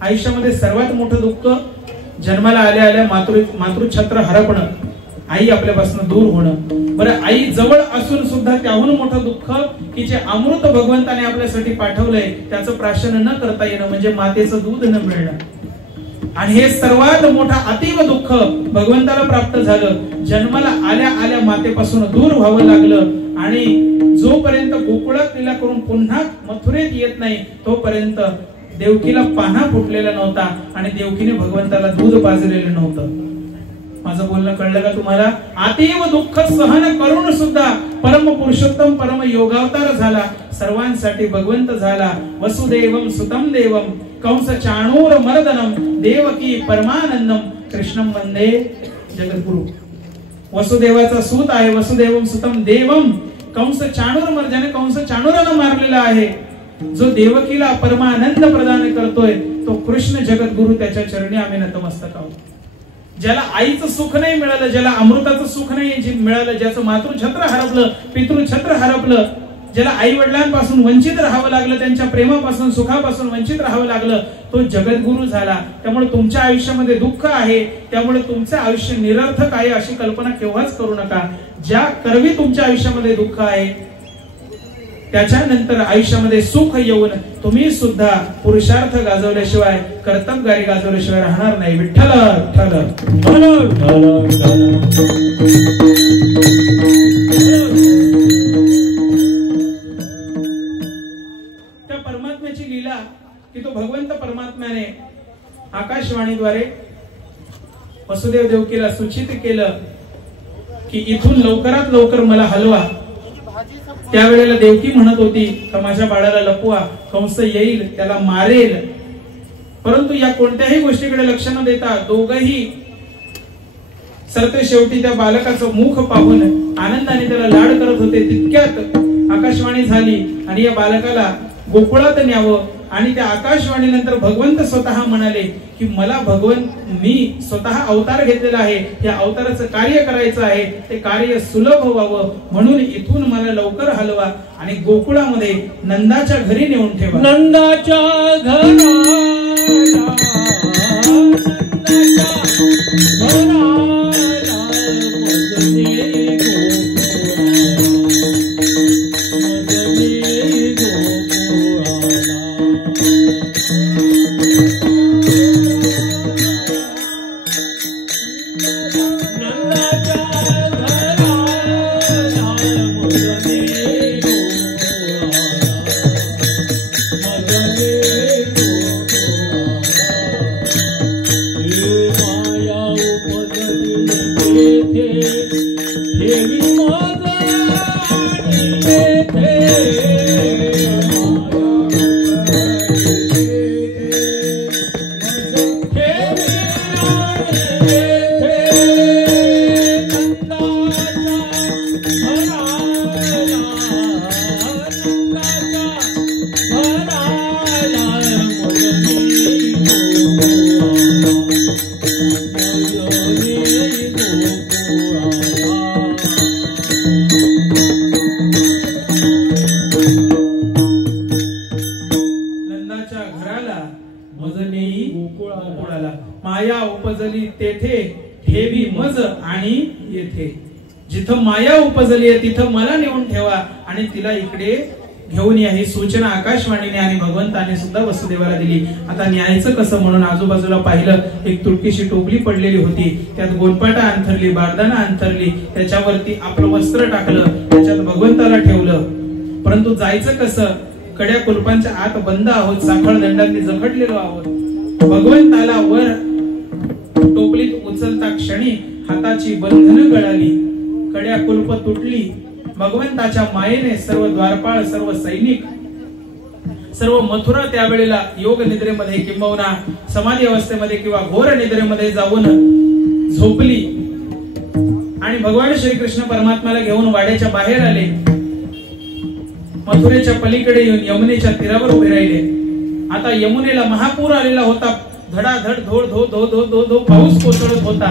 आयुष्यामध्ये सर्वात मोठं दुःख जन्माला आल्या आल्या मातृछत्र हरपणं, आई आपल्यापासून दूर होणं. बरं, आई जवळ असून सुद्धा त्याहून मोठं दुःख की जे अमृत भगवंताने आपल्यासाठी पाठवलंय त्याचं प्राशन न करता येणं म्हणजे मातेचं दूध न मिळणं. आणि हे सर्वात मोठं अतीव दुःख भगवंताला प्राप्त झालं. जन्माला आल्या आल्या मातेपासून दूर व्हावं लागलं आणि जोपर्यंत गोकुळात लीला करून पुन्हा मथुरेत येत नाही तोपर्यंत देवकीला पान्हा फुटलेला नव्हता आणि देवकीने भगवंताला दूध पाजलेलं नव्हतं. माझं बोलणं कळलं का तुम्हाला. अतीव दुःख सहन करून सुद्धा परम पुरुषोत्तम परम योगावतार झाला, सर्वांसाठी भगवंत झाला. वसुदेवम सुतम देवम कंस चाणूर मर्दनम देवकी परमानंदम कृष्णम वंदे जगद्गुरु. वसुदेवाचा सूत आहे, वसुदेवम सुतम देवम. कंस चाणूर मर्दने कंस चाणूराला मारलेला आहे. जो देवकीला परमानंद प्रदान करतोय तो कृष्ण जगद्गुरु, त्याच्या चरणी आम्ही नतमस्तक आहोत. ज्याला आईचं सुख नाही मिळालं, ज्याला अमृताचं सुख नाही मिळालं, ज्याचं मातृछत्र हरपलं, पितृछत्र हरपलं, ज्याला आई वडिलांपासून वंचित राहावं लागलं, त्यांच्या प्रेमापासून सुखापासून वंचित राहावं लागलं, तो जगद्गुरु झाला. त्यामुळे तुमच्या आयुष्यामध्ये दुःख आहे, त्यामुळे तुमचं आयुष्य निरर्थक आहे अशी कल्पना केव्हाच करू नका. ज्या करवी तुमच्या आयुष्यामध्ये दुःख आहे त्याच्यानंतर आयुष्यामध्ये सुख येऊन तुम्ही सुद्धा पुरुषार्थ गाजवल्याशिवाय कर्तबगारी गाजवल्याशिवाय राहणार नाही. विठ्ठल त्या परमात्म्याची लीला की तो भगवंत परमात्म्याने आकाशवाणीद्वारे वसुदेव देवकीला सूचित केलं की इथून लवकरात लवकर मला हलवा. त्यावेळेला देवकी म्हणत होती का माझ्या बाळाला लपवा, कंस येईल त्याला मारेल. परंतु या कोणत्याही गोष्टीकडे लक्ष न देता दोघही सरते शेवटी त्या बालकाचं मुख पाहून आनंदाने त्याला लाड करत होते. तितक्यात आकाशवाणी झाली आणि या बालकाला गोकुळात न्यावं. आणि त्या आकाशवाणीनंतर भगवंत स्वतः म्हणाले की मला मी स्वतः अवतार घेतलेला आहे, या अवताराचं कार्य करायचं आहे, ते कार्य सुलभ व्हावं म्हणून इथून मला लवकर हलवा आणि गोकुळामध्ये नंदाच्या घरी नेऊन ठेवा. नंदाच्या माया उपजली तेथे ठेवी मज आणि येथे. जिथं माया उपजली आहे तिथं मला नेऊन ठेवा आणि तिला इकडे घेऊन या. ही सूचना आकाशवाणीने आणि भगवंताने सुद्धा वसुदेवाला दिली. आता न्यायचं कसं म्हणून आजूबाजूला पाहिलं, एक तुटकीशी टोपली पडलेली होती, त्यात गोलपाटा अंथरली, बारदाना अंथरली, त्याच्यावरती आपलं वस्त्र टाकलं, त्याच्यात भगवंताला ठेवलं. परंतु जायचं कसं, कड्या कुलपांच्या आत बंद आहोत, साखळ दंडांनी जखडलेलो आहोत. भगवंताला वर टोपलीत उचलता क्षणी हाताची बंधनं गळाली, कड्या कुलप तुटली. भगवंताच्या मायेने सर्व द्वारपाळ, सर्व सैनिक, सर्व मथुरा त्यावेळेला योग निद्रेमध्ये किंबहुना समाधी अवस्थेमध्ये किंवा घोर निद्रेमध्ये जाऊन झोपली. आणि भगवान श्रीकृष्ण परमात्म्याला घेऊन वाड्याच्या बाहेर आले. मथुरेच्या पलीकडे येऊन यमुनेच्या तीरावर उभे राहिले. आता यमुनेला महापूर आलेला होता. धडाधड धो धो धो धो धो धो पाऊस कोसळत होता.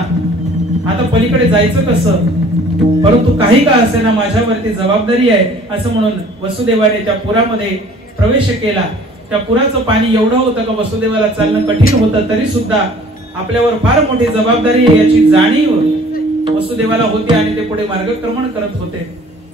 आता पलीकडे जायचं कसं? परंतु काही का असेना माझ्यावरती जबाबदारी आहे असं म्हणून वसुदेवाने त्या पुरामध्ये प्रवेश केला. त्या पुराचं पाणी एवढं होतं का वसुदेवाला चालणं कठीण होतं, तरी सुद्धा आपल्यावर फार मोठी जबाबदारी आहे याची जाणीव वसुदेवाला होती आणि ते पुढे मार्गक्रमण करत होते.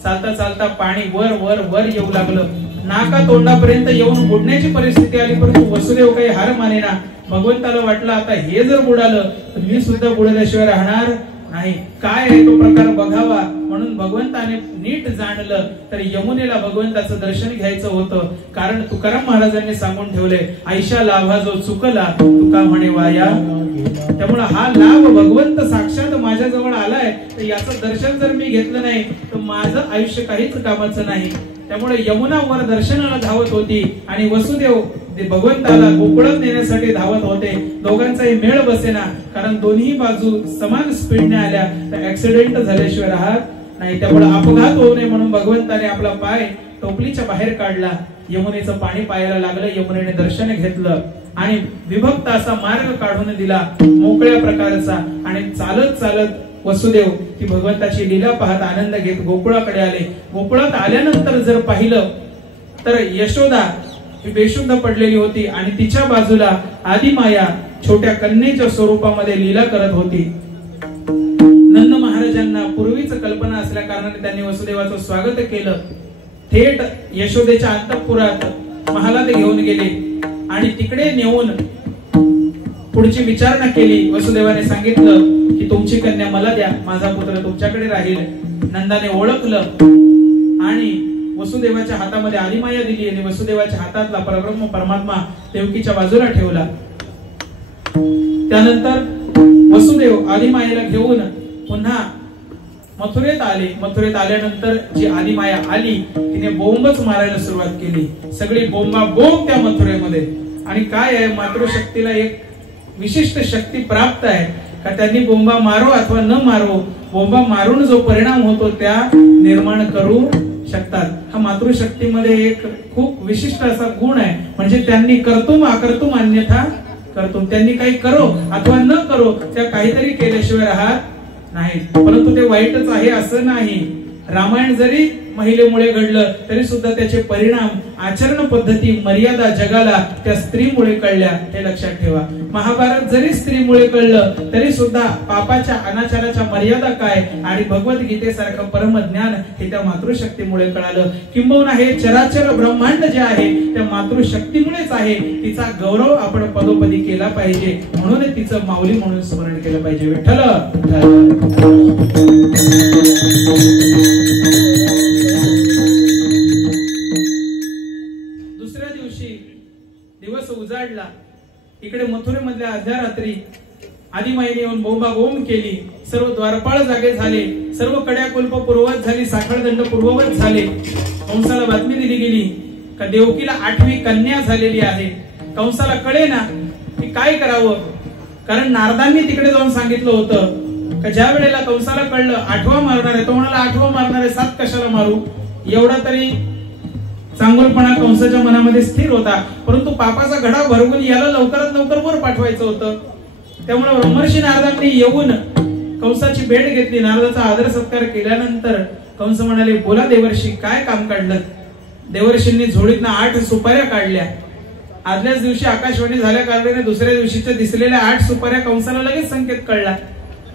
चालता चालता पाणी वर वर वर येऊ लागलं. नाका तोंडापर्यंत येऊन बुडण्याची परिस्थिती आली. परंतु वसुदेव काही हार मानेना. भगवंताला वाटलं आता हे जर बुडालं तर मी सुद्धा बुडल्याशिवाय राहणार नाही. काय आहे तो प्रकार बघावा म्हणून भगवंताने नीट जाणलं तर यमुनेला भगवंताचं दर्शन घ्यायचं होतं. कारण तुकाराम महाराजांनी सांगून ठेवले, आयशा लाभा जो चुकला तुका म्हणे वाया. त्यामुळे हा लाभ भगवंत साक्षात माझ्या जवळ आलाय तर याचं दर्शन जर मी घेतलं नाही तर माझं आयुष्य काहीच कामाचं नाही. त्यामुळे यमुना वर दर्शनाला धावत होती आणि वसुदेव भगवंताला गोकुळात नेण्यासाठी धावत होते. दोघांचाही मेळ बसेना. कारण दोन्ही बाजू समान स्पीडने आल्या तर ऍक्सिडेंट झाल्याशिवाय राहत नाही. त्यामुळे अपघात होऊ नये म्हणून भगवंताने आपला पाय टोपलीच्या बाहेर काढला. यमुनेचं पाणी पायाला लागलं. यमुनेने दर्शन घेतलं आणि विभक्त असा मार्ग काढून दिला, मोकळ्या प्रकारचा. आणि चालत चालत वसुदेव ती भगवंताची लीला पाहत आनंद घेत गोकुळाकडे आले. गोकुळात आल्यानंतर जर पाहिलं तर यशोदा ही बेशुद्ध पडलेली होती आणि तिच्या बाजूला आदिमाया छोट्या कन्येच्या स्वरूपामध्ये लीला करत होती. नंद महाराजांना पूर्वीच कल्पना असल्या कारणाने त्यांनी वसुदेवाचं स्वागत केलं. थेट यशोदेच्या अंतःपुरात महालात घेऊन गेले आणि तिकडे नेऊन पुढची विचारणा केली. वसुदेवाने सांगितलं की तुमची कन्या मला द्या, माझा पुत्र तुमच्याकडे राहील. नंदाने ओळखलं आणि वसुदेवाच्या हातामध्ये आदिमाया दिली आणि वसुदेवाच्या हातातला परब्रह्म परमात्मा देवकीच्या बाजूला ठेवला. त्यानंतर वसुदेव आदिमायेला घेऊन पुन्हा मथुरेत आले. मथुरेत आल्यानंतर जी आदिमाया आली तिने बोंबच मारायला सुरुवात केली. सगळी बोंबा बोंब त्या मथुरेमध्ये. आणि काय आहे, मातृशक्तीला एक विशिष्ट शक्ती प्राप्त आहे का त्यांनी बोंबा मारो अथवा न मारो, बोंबा मारून जो परिणाम होतो त्या निर्माण करू शकतात. हा मातृशक्तीमध्ये एक खूप विशिष्ट असा गुण आहे. म्हणजे त्यांनी कर्तुम अकर्तुम अन्यथा कर्तुम, त्यांनी काही करो अथवा न करो त्या काहीतरी केल्याशिवाय राहत नाही. परंतु ते वाईटच आहे असं नाही. रामायण जरी महिलेमुळे घडलं तरी सुद्धा त्याचे परिणाम, आचरण पद्धती, मर्यादा जगाला त्या स्त्रीमुळे कळल्या, हे लक्षात ठेवा. महाभारत जरी स्त्रीमुळे कळलं तरी सुद्धा पापाच्या अनाचाराच्या मर्यादा काय आणि भगवद्गीतेसारखं परमज्ञान हे त्या मातृशक्तीमुळे कळालं. किंबहुना हे चराचर ब्रह्मांड जे आहे त्या मातृशक्तीमुळेच आहे. तिचा गौरव आपण पदोपदी केला पाहिजे. म्हणून तिचं माऊली म्हणून स्मरण केलं पाहिजे. विठ्ठल. दुसऱ्या दिवशी दिवस उजाडला. इकडे मथुरेमधल्या अर्ध्या रात्री आदिमाईने येऊन बोंबाबोंब केली. सर्व द्वारपाळ जागे झाले. सर्व कड्या कुलप पूर्ववत झाली. साखळदंड पूर्ववत झाले. कंसाला बातमी दिली गेली का देवकीला 8वी कन्या झालेली आहे. कंसाला कळे ना की काय करावं. कारण नारदांनी तिकडे जाऊन सांगितलं होतं का ज्या वेळेला कंसाला कळलं 8वा मारणार आहे, तो म्हणाला 8वा मारणार आहे, 7 कशाला मारू. एवढा तरी चांगुलपणा कंसाच्या मनामध्ये स्थिर होता. परंतु पापाचा घडा भरवून याला लवकरात लवकर वर पाठवायचं होतं. त्यामुळे ब्रह्मर्षी नारदांनी येऊन कंसाची भेट घेतली. नारदाचा आदर सत्कार केल्यानंतर कंस म्हणाले, बोला देवर्षी, काय काम काढलं. देवर्षींनी झोळीतनं 8 सुपाऱ्या काढल्या. आदल्याच दिवशी आकाशवाणी झाल्या कारणाने दुसऱ्या दिवशीच्या दिसलेल्या 8 सुपाऱ्या कंसाला लगेच संकेत कळला.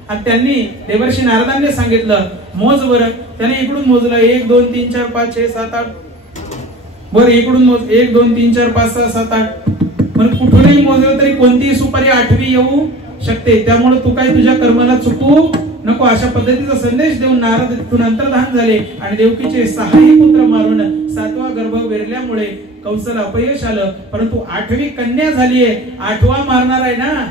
आणि त्यांनी देवर्षी नारदांनी सांगितलं, मोज बरं. त्याने इकडून मोजलं 1 2 3 4 5 6 7 8. बरं इकडून मोज 1 2 3 4 5 6 7 8. पण कुठूनही मोजलं तरी कोणतीही सुपारी 8वी येऊ शकते. त्यामुळे तू काही तुझ्या कर्माला चुकू नको अशा पद्धतीचा संदेश देऊन नारद तिथून अंतर्धान झाले आणि देवकीचे 6ही पुत्र मारून 7वा गर्भ वेरल्यामुळे कंसाला अपयश आलं. परंतु 8वी कन्या झालीये. 8वा मारणार आहे ना.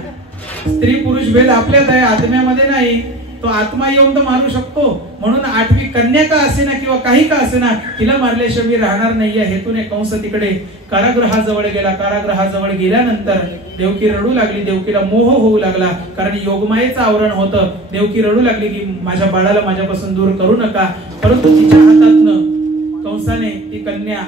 स्त्री पुरुष भेद आपल्यात आहे, आत्म्यामध्ये नाही. तो आत्मा येऊन तर मारू शकतो. म्हणून 8वी कन्या का असेना किंवा काही का असेना तिला मारल्याशिवाय राहणार नाही या हेतूने कंस तिकडे कारागृहाजवळ गेला. कारागृहाजवळ गेल्यानंतर देवकी रडू लागली. देवकीला मोह होऊ लागला, कारण योगमायेचं आवरण होतं. देवकी रडू लागली की माझ्या बाळाला माझ्यापासून दूर करू नका. परंतु तिच्या हातातनं कंसाने ती कन्या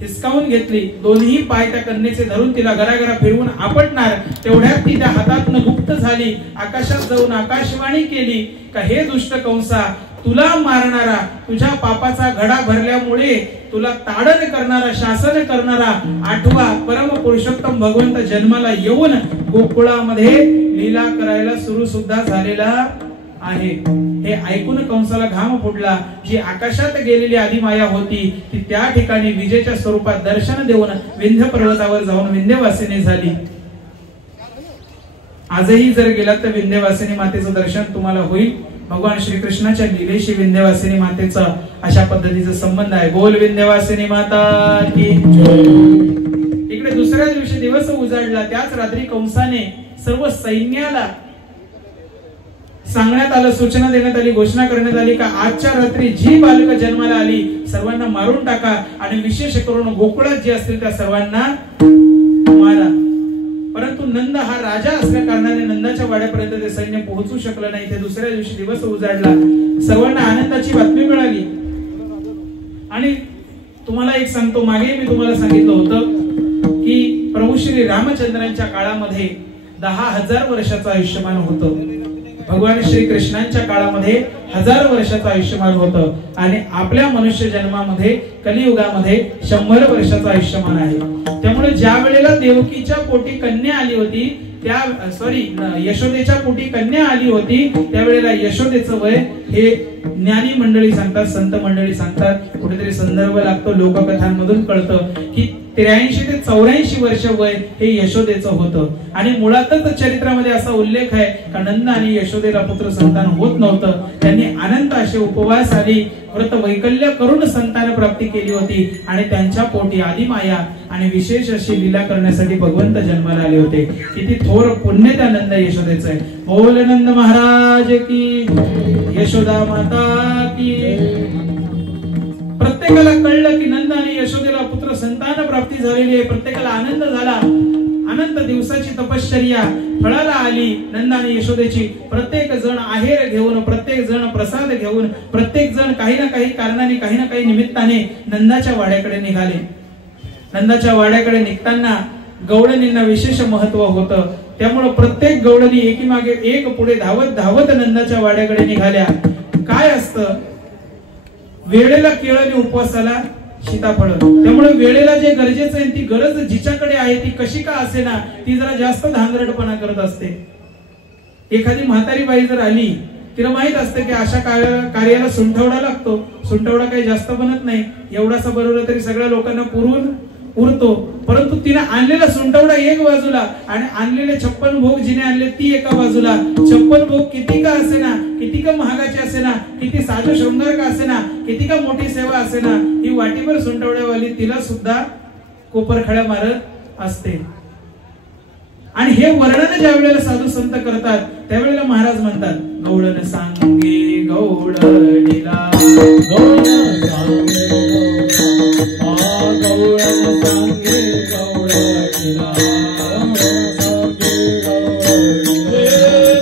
हिसकावून घेतली. दोन्ही पाय त्या कन्येचे धरून तिला घराघरा फिरवून आपटणार तेवढ्यात ती त्या हातातनं गुप्त झाली. आकाशात जाऊन आकाशवाणी केली का हे दुष्ट कंसा, तुला मारणारा, तुझ्या पापाचा घडा भरल्यामुळे तुला ताडन करणारा, शासन करणारा 8वा परम पुरुषोत्तम भगवंत जन्माला येऊन गोकुळामध्ये लीला करायला सुरू सुद्धा झालेला आहे. हे ऐकून कंसाला घाम फुटला. जी आकाशात गेलेली आदिमाया होती ती त्या ठिकाणी विजेच्या स्वरूपात दर्शन देऊन विंध्य पर्वतावर जाऊन विंध्यवासिनी झाली. आजही जर गेलात तर विंध्यवासिनी मातेचं दर्शन तुम्हाला होईल. भगवान श्रीकृष्णाच्या लीलेशी विंध्यवासिनी मातेचा अशा पद्धतीचा संबंध आहे. बोल विंध्यवासिनी माता की जय. इकडे दुसऱ्या दिवशी दिवस उजाडला. त्याच रात्री कंसाने सर्व सैन्याला सांगण्यात आलं, सूचना देण्यात आली, घोषणा करण्यात आली का आजच्या रात्री जी बालक जन्माला आली सर्वांना मारून टाका आणि विशेष करून गोकुळात जे असतील त्या सर्वांना मारा. परंतु नंद हा राजा असल्या कारणाने नंदाच्या वाड्यापर्यंत ते सैन्य पोहोचू शकलं नाही. ते दुसऱ्या दिवशी दिवस उजाडला. सर्वांना आनंदाची बातमी मिळाली. आणि तुम्हाला एक सांगतो, मागे मी तुम्हाला सांगितलं होतं की प्रभू श्री रामचंद्रांच्या काळामध्ये 10,000 वर्षाचं आयुष्यमान होतं. भगवान श्री कृष्णांच्या काळामध्ये 1000 वर्षाचं आयुष्यमान होतं आणि आपल्या मनुष्य जन्मामध्ये कलियुगामध्ये 100 वर्षाचं आयुष्यमान आहे. त्यामुळे ज्या वेळेला देवकीच्या पोटी कन्या आली होती यशोदेच्या पोटी कन्या आली होती त्यावेळेला यशोदेचं वय हे ज्ञानी मंडळी सांगतात, संत मंडळी सांगतात, कुठेतरी संदर्भ लागतो, लोककथांमधून कळतं की 83 ते 84 वर्ष वय हे यशोदेचं होतं. आणि मुळातच चरित्रामध्ये असा उल्लेख आहे का नंद आणि यशोदेला पुत्र संतान होत नव्हतं. त्यांनी अनंत असे उपवास आली व्रत वैकल्य करून संतान प्राप्ती केली होती आणि त्यांच्या पोटी आदिमाया आणि विशेष अशी लीला करण्यासाठी भगवंत जन्माला आले होते. किती थोर पुण्य त्या नंद यशोदेचं आहे. बोल नंद महाराज की, यशोदा माता की. प्रत्येकाला कळलं की नंद आणि यशोदेला पुत्र संतान प्राप्ती झालेली आहे. प्रत्येकाला आनंद झाला. अनंत दिवसाची तपश्चर्या फळाला आली नंद आणि यशोदेची. प्रत्येक जण आहेर घेऊन, प्रत्येक जण प्रसाद घेऊन, प्रत्येक जण काही ना काही कारणाने, काही ना काही निमित्ताने नंदाच्या वाड्याकडे निघाले. नंदाच्या वाड्याकडे निघताना गवळणींना विशेष महत्व होतं. त्यामुळे प्रत्येक गवळणी एकीमागे एक पुढे धावत धावत नंदाच्या वाड्याकडे निघाल्या. काय असतं, वेळेला केळणी उपवासाला सीताफळ. त्यामुळे वेळेला जे गरजेचं आहे ती गरज जिच्याकडे आहे ती कशी का असेना ती जरा जास्त धांदरटपणा करत असते. एखादी म्हातारी बाई जर आली तिला माहित असतं की अशा कार्याला सुंठवडा लागतो. सुंठवडा काही जास्त बनत नाही, एवढासा बनवला तरी सगळ्या लोकांना पुरून उरतो. परंतु तिने आणलेला सुंठवडा एक बाजूला आणि आणलेले 56 भोग जिने आणले ती एका बाजूला. 56 भोग किती का असेना, किती का महागाचे असेना, किती साजो शृंगार का असेना, किती का मोठी सेवा असेना, ही वाटीभर सुंठवड्यावाली तिला सुद्धा कोपरखळ्या मारत असते. आणि हे वर्णन ज्या वेळेला साधू संत करतात त्यावेळेला महाराज म्हणतात, गवळण सांगे गवळणीला, गवळण सांगे गवळणीला,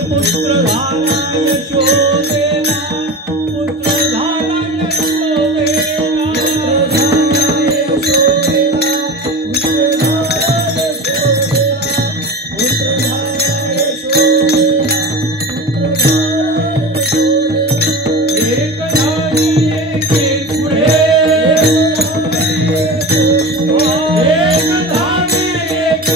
पुत्र झाला यशोदेला, पुत्र झाला यशोदेला, एक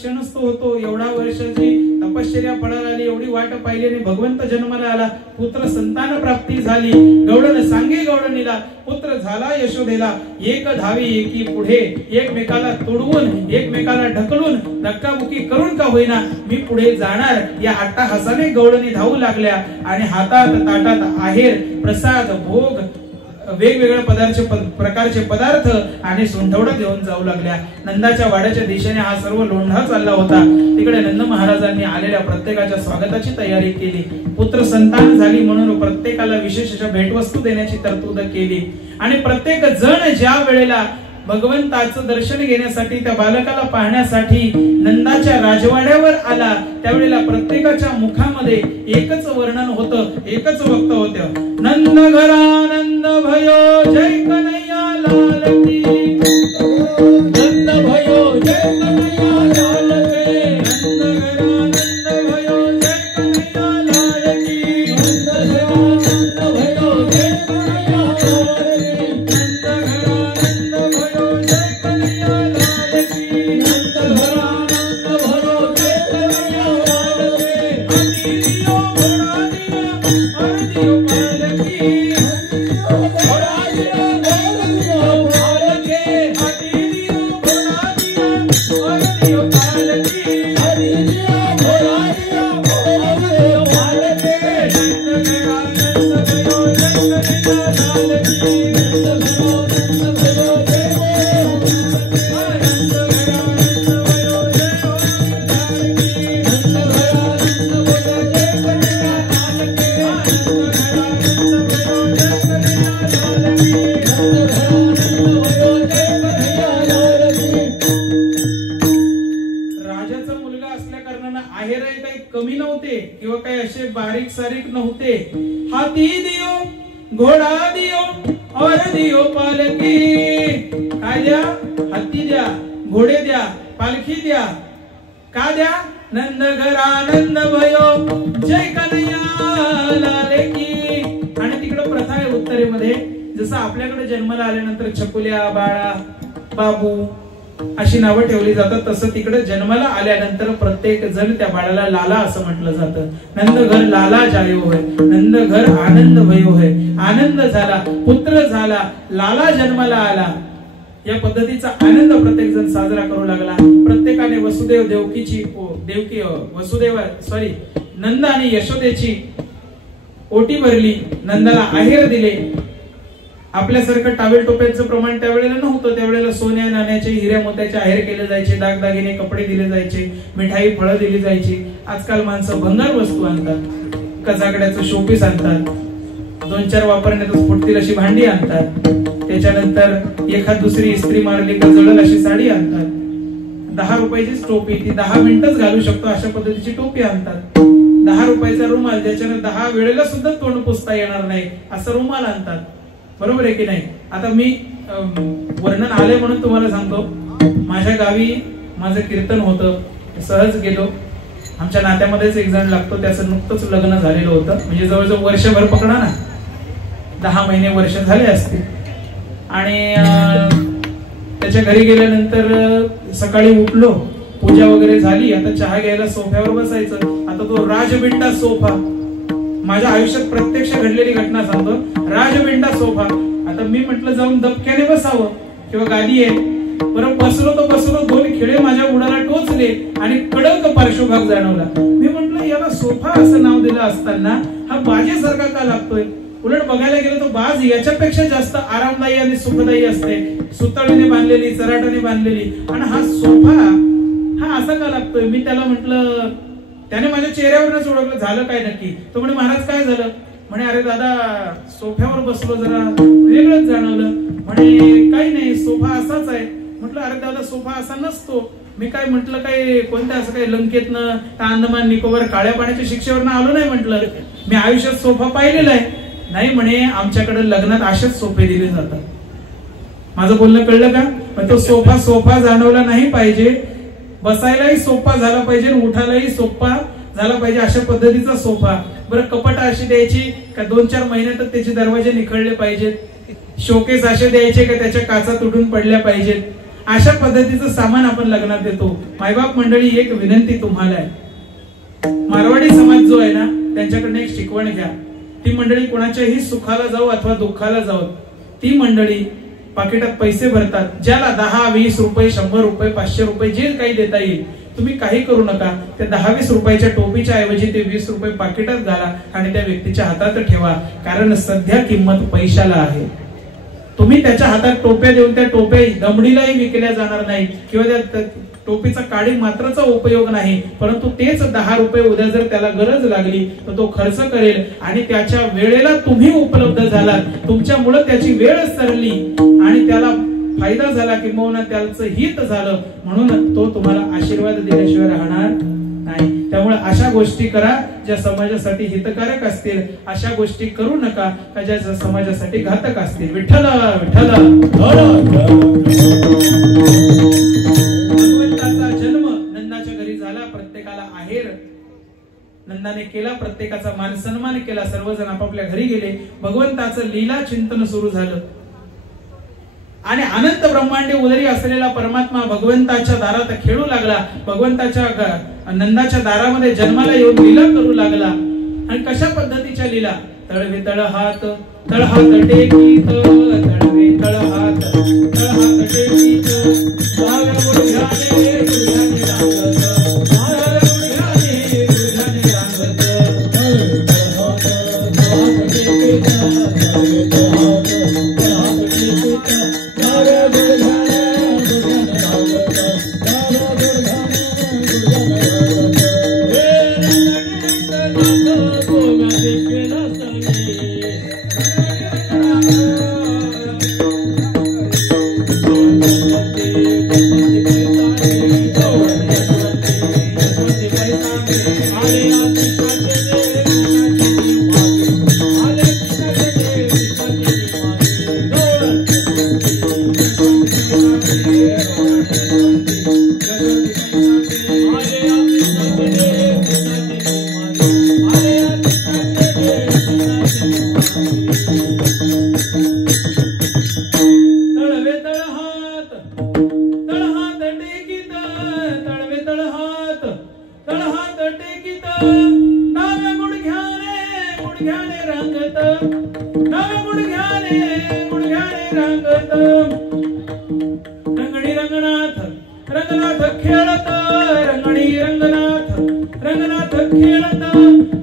क्षणच तो होतो. एवढा वर्षाची तपश्चर्या फळाला आली, एवढी वाट पाहिली आणि भगवंत जन्माला आला. पुत्र संतान प्राप्ती झाली. गौडन सांगे गौडणीला, पुत्र झाला यशोदेला. एक धावी एकी पुढे, एकमेकाला तोडवून एकमेकाला ढकलून धक्काबुक्की करून का होईना मी पुढे जाणार या अट्टाहासाने गौडणी धावू लागल्या. आणि हातात ताटात आहेर प्रसाद भोग वेगवेगळ्या प्रकारचे पदार्थ आणि सुंठवडा घेऊन जाऊ लागल्या. नंदाच्या वाड्याच्या दिशेने हा सर्व लोंढा चालला होता. तिकडे नंद महाराजांनी आलेल्या प्रत्येकाच्या स्वागताची तयारी केली. पुत्र संतान झाली म्हणून प्रत्येकाला विशेष अशा भेटवस्तू देण्याची तरतूद केली. आणि प्रत्येक जण ज्या वेळेला भगवंताचं दर्शन घेण्यासाठी त्या बालकाला पाहण्यासाठी नंदाच्या राजवाड्यावर आला त्यावेळेला प्रत्येकाच्या मुखामध्ये एकच वर्णन होतं, एकच वक्त होतं. नंद घरानंद भयो जय कन्हैया लाल की, नंद भयो जय कन्हैया लाल की, नंद घरानंद भयो जय कन्हैया लाल की, नंद घरानंद भयो जय कन्हैया लाल की, नंद घरानंद भयो जय कन्हैया लाल की, नंद घरानंद भयो जय कन्हैया लाल की. हरी दियो घोड़ा दिया और दियो पालकी, घोड़ा दिया और दियो पालकी, हरी दियो घोड़ा दिया और दियो पालकी, हरी दियो घोड़ा दिया और दियो पालकी. नंद घरानंद भयो जय कन्हैया लाल की, नंद घरानंद भयो जय राजाचा मुलगा असल्या कारणानं आहेरही काही कमी नव्हते किंवा काही असे बारीक सारीक नव्हते. हाती दियो घोडा दियो और दियो पालकी, काय द्या? हत्ती द्या, घोडे द्या, पालखी द्या. का द्या? नंद घरानंद भयो जय कन्हैया लाल की. आणि तिकडे प्रथा आहे उत्तरेमध्ये, जसं आपल्याकडे जन्माला आल्यानंतर छकुल्या, बाळा, बाबू अशी नावं ठेवली जातात, तसं तिकडे जन्माला आल्यानंतर प्रत्येक जण त्या बाळाला लाला असं म्हटलं जातं. नंद घर लाला जायो होय, नंद घर आनंद भयो होय. आनंद झाला, पुत्र झाला, लाला जन्माला आला. या पद्धतीचा आनंद प्रत्येक जण साजरा करू लागला. प्रत्येकाने वसुदेव देवकीची नंद आणि यशोदेची ओटी भरली. नंदाला आहेर दिले. आपल्यासारखं टावेल टोप्याचं प्रमाण त्यावेळेला नव्हतं. त्यावेळेला सोन्या नाण्याचे, हिऱ्या मोत्याचे आहेर केले जायचे, दागदागिने कपडे दिले जायचे, मिठाई फळं दिली जायची. आजकाल माणसं भंगार वस्तू आणतात, कचाकड्याचं शोपीस आणतात, 2-4 वापरण्यातच फुटतील अशी भांडी आणतात, त्याच्यानंतर एखाद दुसरी इस्त्री मारली का जळल अशी साडी आणतात. 10 रुपयाचीच टोपी, ती 10 मिनिटच घालू शकतो अशा पद्धतीची टोपी आणतात. 10 रुपयाचा रुमाल, ज्याच्यानं 10 वेळेला सुद्धा तोंड पुसता येणार नाही असं रुमाल आणतात. बरोबर आहे की नाही? आता मी वर्णन आले म्हणून तुम्हाला सांगतो. माझ्या गावी माझं कीर्तन होतं, सहज गेलो. आमच्या नात्यामध्येच एक जण लागतो, त्याचं नुकतंच लग्न झालेलं होतं, म्हणजे जवळजवळ वर्षभर पकडा ना, 10 महिने वर्ष झाले असतील. आणि त्याच्या घरी गेल्यानंतर सकाळी उठलो, पूजा वगैरे झाली, आता चहा घ्यायला सोफ्यावर बसायचं. आता तो राजबिंडा सोफा, माझ्या आयुष्यात प्रत्यक्ष घडलेली घटना सांगतो. राजबिंडा सोफा. आता मी म्हटलं जाऊन दबक्याने बसावं किंवा गादी आहे, बरं बसलो तो बसलो, 2 खिळे माझ्या उडाला टोचले आणि कडक पार्श्वभाग जाणवला. मी म्हटलं याला सोफा असं नाव दिलं असताना हा बाजेसारखा का लागतोय? उलट बघायला गेलं तर बाज याच्यापेक्षा जास्त आरामदायी आणि सुखदायी असते, सुतळीने बांधलेली, चराटाने बांधलेली, आणि हा सोफा हा असा का लागतोय? मी त्याला म्हटलं, त्याने माझ्या चेहऱ्यावरच ओळखलं, झालं काय नक्की? तो म्हणे महाराज काय झालं? म्हणे अरे दादा सोफ्यावर बसलो, जरा वेगळंच जाणवलं. म्हणे काही नाही, सोफा असाच आहे. म्हटलं अरे दादा सोफा असा नसतो. मी काय म्हटलं, काय कोणत्या असं काही लंकेतनं अंदमान निकोबार काळ्या पाण्याच्या शिक्षेवरनं आलो नाही. म्हटलं मी आयुष्यात सोफा पाहिलेला आहे. नाही म्हणे आमच्याकडे लग्नात असेच सोफे दिले जातात. माझं बोलणं कळलं का? पण तो सोफा सोफा जाणवला नाही पाहिजे, बसायलाही सोपा झाला पाहिजे, उठायलाही सोपा झाला पाहिजे, अशा पद्धतीचा सोफा. बरं कपाट अशी द्यायची का 2-4 महिन्यातच त्याचे दरवाजे निखळले पाहिजेत? शोकेस असे द्यायचे का त्याच्या काचा तुटून पडल्या पाहिजेत? अशा पद्धतीचं सामान आपण लग्नात देतो. मायबाप मंडळी, एक विनंती तुम्हाला आहे, मारवाडी समाज जो आहे ना त्यांच्याकडनं एक शिकवण घ्या. ती मंडळी कोणाच्याही सुखाला जाऊ अथवा दुःखाला जाऊ, ती मंडळी पाकिटात पैसे भरतात. ज्याला 10, 20 रुपये, 100 रुपये, 500 रुपये जे काही देता येईल, तुम्ही काही करू नका. त्या 10-20 रुपयाच्या टोपीच्या ऐवजी ते 20 रुपये पाकिटात घाला आणि त्या व्यक्तीच्या हातात ठेवा. कारण सध्या किंमत पैशाला आहे. तुम्ही त्याच्या हातात टोप्या देऊन त्या टोप्या दमडीलाही विकल्या जाणार नाही किंवा त्या टोपीचा काडी मात्राचा उपयोग नाही, परंतु तेच 10 रुपये उद्या जर त्याला गरज लागली तर तो खर्च करेल आणि त्याच्या वेळेला तुम्ही उपलब्ध झालात. तुमच्यामुळे त्याची वेळ सरली आणि त्याला फायदा झाला किंवा त्याचं हित झालं म्हणून तो तुम्हाला आशीर्वाद दिल्याशिवाय राहणार नाही. त्यामुळे अशा गोष्टी करा ज्या समाजासाठी हितकारक असतील. अशा गोष्टी करू नका का ज्या समाजासाठी घातक असतील. विठ्ठल विठ्ठल. भगवंताचा जन्म नंदाच्या घरी झाला. प्रत्येकाला आहेर नंदाने केला, प्रत्येकाचा मान सन्मान केला. सर्वजण आपापल्या घरी गेले. भगवंताचं लीला चिंतन सुरू झालं आणि अनंत ब्रह्मांडी उदरी असलेला परमात्मा भगवंताच्या दारात खेळू लागला. भगवंताच्या नंदाच्या दारामध्ये जन्माला येऊन लीला करू लागला. आणि कशा पद्धतीच्या लीला? तळवे तळहात, तळहात टेकीत, तळवे तळहात, तळहात टेकीत, माव्या गुडघ्याने गुडघ्याने रांगत, माव्या गुडघ्याने गुडघ्याने रांगत, तळवे तळहात, तळहात टेकीत, तळवे तळहात, तळहात टेकीत, माव्या गुडघ्याने गुडघ्याने रांगत, माव्या गुडघ्याने गुडघ्याने रांगत. रंगणी रंगनाथ रंगनाथ खेळत, रंगणी रंगनाथ रंगनाथ खेळत,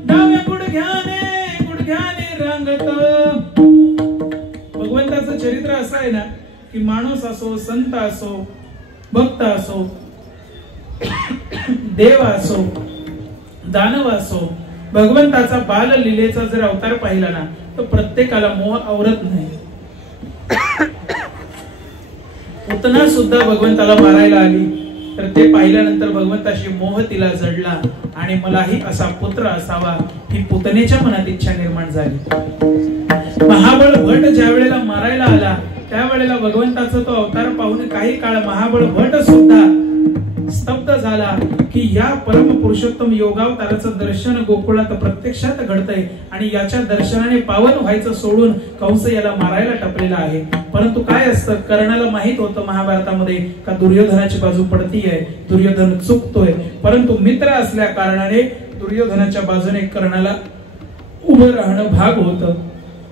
डाव्या गुडघ्याने गुडघ्याने रंगत. भगवंताचं चरित्र असं आहे ना की माणूस असो, संत असो, भक्त असो, देव असो, दानव असो, भगवंताचा बाल लीलेचा जर अवतार पाहिला ना तर प्रत्येकाला मोह आवरत नाही. पुतना सुद्धा भगवंताला मारायला आली तर ते पाहिल्यानंतर भगवंताशी मोह तिला जडला आणि मलाही असा पुत्र असावा ही पुतनेच्या मनात इच्छा निर्माण झाली. महाबळ भट ज्या वेळेला मारायला आला त्यावेळेला भगवंताचा तो अवतार पाहून काही काळ महाबळ भट सुद्धा स्तब्ध झाला की या परम पुरुषोत्तम योगावताराचं दर्शन गोकुळात प्रत्यक्षात घडतंय आणि याच्या दर्शनाने पावन व्हायचं सोडून कंस याला मारायला टपलेला आहे. परंतु काय असतं, कर्णाला माहित होतं महाभारतामध्ये का दुर्योधनाची बाजू पडतीये, दुर्योधन चुकतोय, परंतु मित्र असल्या कारणाने दुर्योधनाच्या बाजूने कर्णाला उभं राहणं भाग होतं.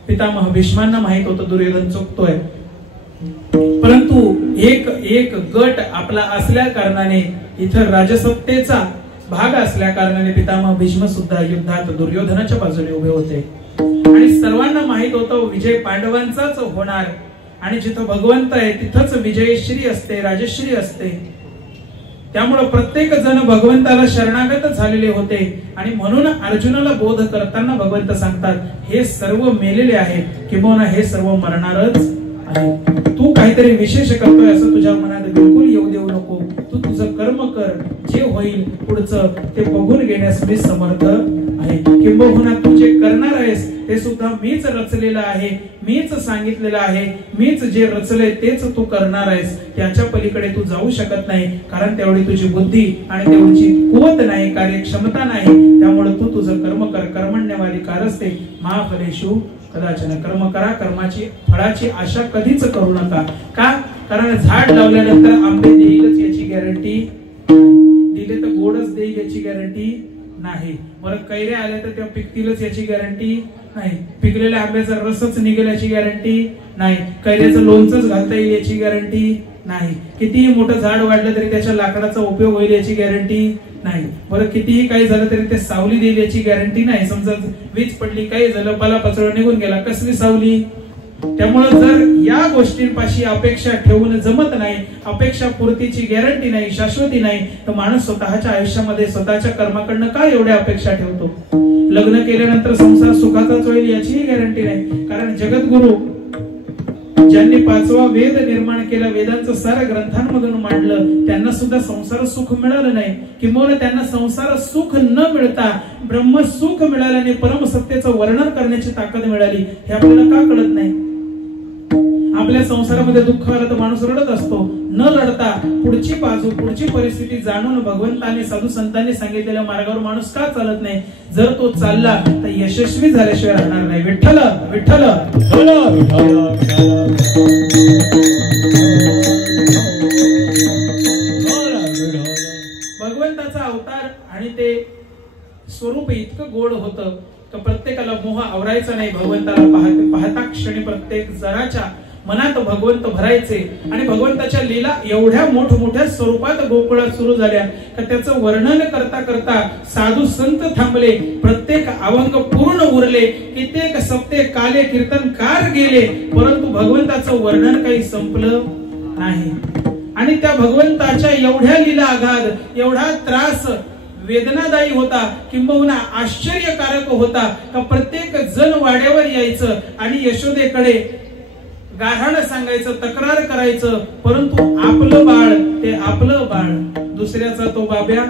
पितामह भीष्मांना माहित होतं दुर्योधन चुकतोय, परंतु एक गट आपला असल्या कारणाने इथं राजसत्तेचा भाग असल्या कारणाने पितामह भीष्म सुद्धा युद्धात दुर्योधनाच्या बाजूने उभे होते. आणि सर्वांना माहित होतं विजय पांडवांचाच होणार आणि जिथं भगवंत आहे तिथंच विजयश्री असते, राजश्री असते. त्यामुळे प्रत्येक जण भगवंताला शरणागत झालेले होते आणि म्हणून अर्जुनाला बोध करताना भगवंत सांगतात हे सर्व मेलेले आहेत किंवा हे सर्व मरणारच आहे. तू काहीतरी विशेष करतोय असं तुझ्या मनात बिलकुल येऊ देऊ नको. तू तुझं कर्म कर, जे होईल पुढचं ते बघून घेण्यास मी समर्थ आहे. किंबहुना तू जे करणार आहेस ते सुद्धा मीच रचलेलं आहे, मीच सांगितलेलं आहे, मीच जे रचले तेच तू करणार आहेस. त्याच्या पलीकडे तू जाऊ शकत नाही कारण तेवढी तुझी बुद्धी आणि तेवढीची कुवत नाही, कार्यक्षमता नाही. त्यामुळे तू तुझं कर्म कर. कर्मण्यवाधिकारस्ते मा फलेषु कदाचन. कर्म करा, कर्माची फळाची आशा कधीच करू नका. का कारण झाड लावल्यानंतर आंबे देईलच याची गॅरंटी, दिले तर गोडच देईल याची गॅरंटी नाही. बरं कैऱ्या आल्या तर त्या पिकतीलच याची गॅरंटी नाही, पिकलेल्या आंब्याचा रसच निघेल याची गॅरंटी नाही, कैऱ्याचं लोणचंच घालता येईल याची गॅरंटी नाही, कितीही मोठं झाड वाढलं तरी त्याच्या लाकडाचा उपयोग होईल याची गॅरंटी नाही. बरं कितीही काही झालं तरी ते सावली देईल याची गॅरंटी नाही. समजा वीज पडली, काही झालं, पालापाचोळा निघून गेला, कसली सावली. त्यामुळे जर या गोष्टींपाशी अपेक्षा ठेवून जमत नाही, अपेक्षा पूर्तीची गॅरंटी नाही, शाश्वती नाही, तर माणूस स्वतःच्या आयुष्यामध्ये स्वतःच्या कर्माकडनं काय एवढ्या अपेक्षा ठेवतो. लग्न केल्यानंतर संसार सुखाचाच होईल याचीही गॅरंटी नाही. कारण जगद्गुरु ज्यांनी 5वा वेद निर्माण केला, वेदांचं सारं ग्रंथांमधून मांडलं, त्यांना सुद्धा संसार सुख मिळालं नाही. किंबहुना त्यांना संसार सुख न मिळता ब्रह्म सुख मिळाल्याने परमसत्तेचं वर्णन करण्याची ताकद मिळाली. हे आपल्याला का कळत नाही. आपल्या संसारामध्ये दुःख आलं तर माणूस रडत असतो. न रडता पुढची बाजू, पुढची परिस्थिती जाणून भगवंताने, साधू संतांनी सांगितलेल्या मार्गावर माणूस का चालत नाही. जर तो चालला तर यशस्वी झाल्याशिवाय राहणार नाही. विठ्ठल विठ्ठल भगवंताचा अवतार आणि ते स्वरूप इतकं गोड होतं तर प्रत्येकाला मोह आवरायचा नाही. भगवंताला पाहता क्षणी प्रत्येक जणाच्या मनात भगवंत भरायचे. आणि भगवंताच्या लीला एवढ्या मोठमोठ्या स्वरूपात गोकुळात सुरू झाल्या की त्याचं वर्णन करता करता साधू संत थांबले, प्रत्येक अभंग पूर्ण उरले, कित्येक सप्ते काले कीर्तनकार गेले, परंतु भगवंताचं वर्णन काही संपलं नाही. आणि त्या भगवंताच्या एवढ्या लीला अगाध, एवढा त्रास वेदनादायी होता, किंबहुना आश्चर्यकारक होता का प्रत्येक जण वाड्यावर यायचं आणि यशोदेकडे गाढाणं सांगायचं, तक्रार करायचं, परंतु आपलं बाळ ते आपलं बाळ, दुसऱ्याचा तो बाब्या,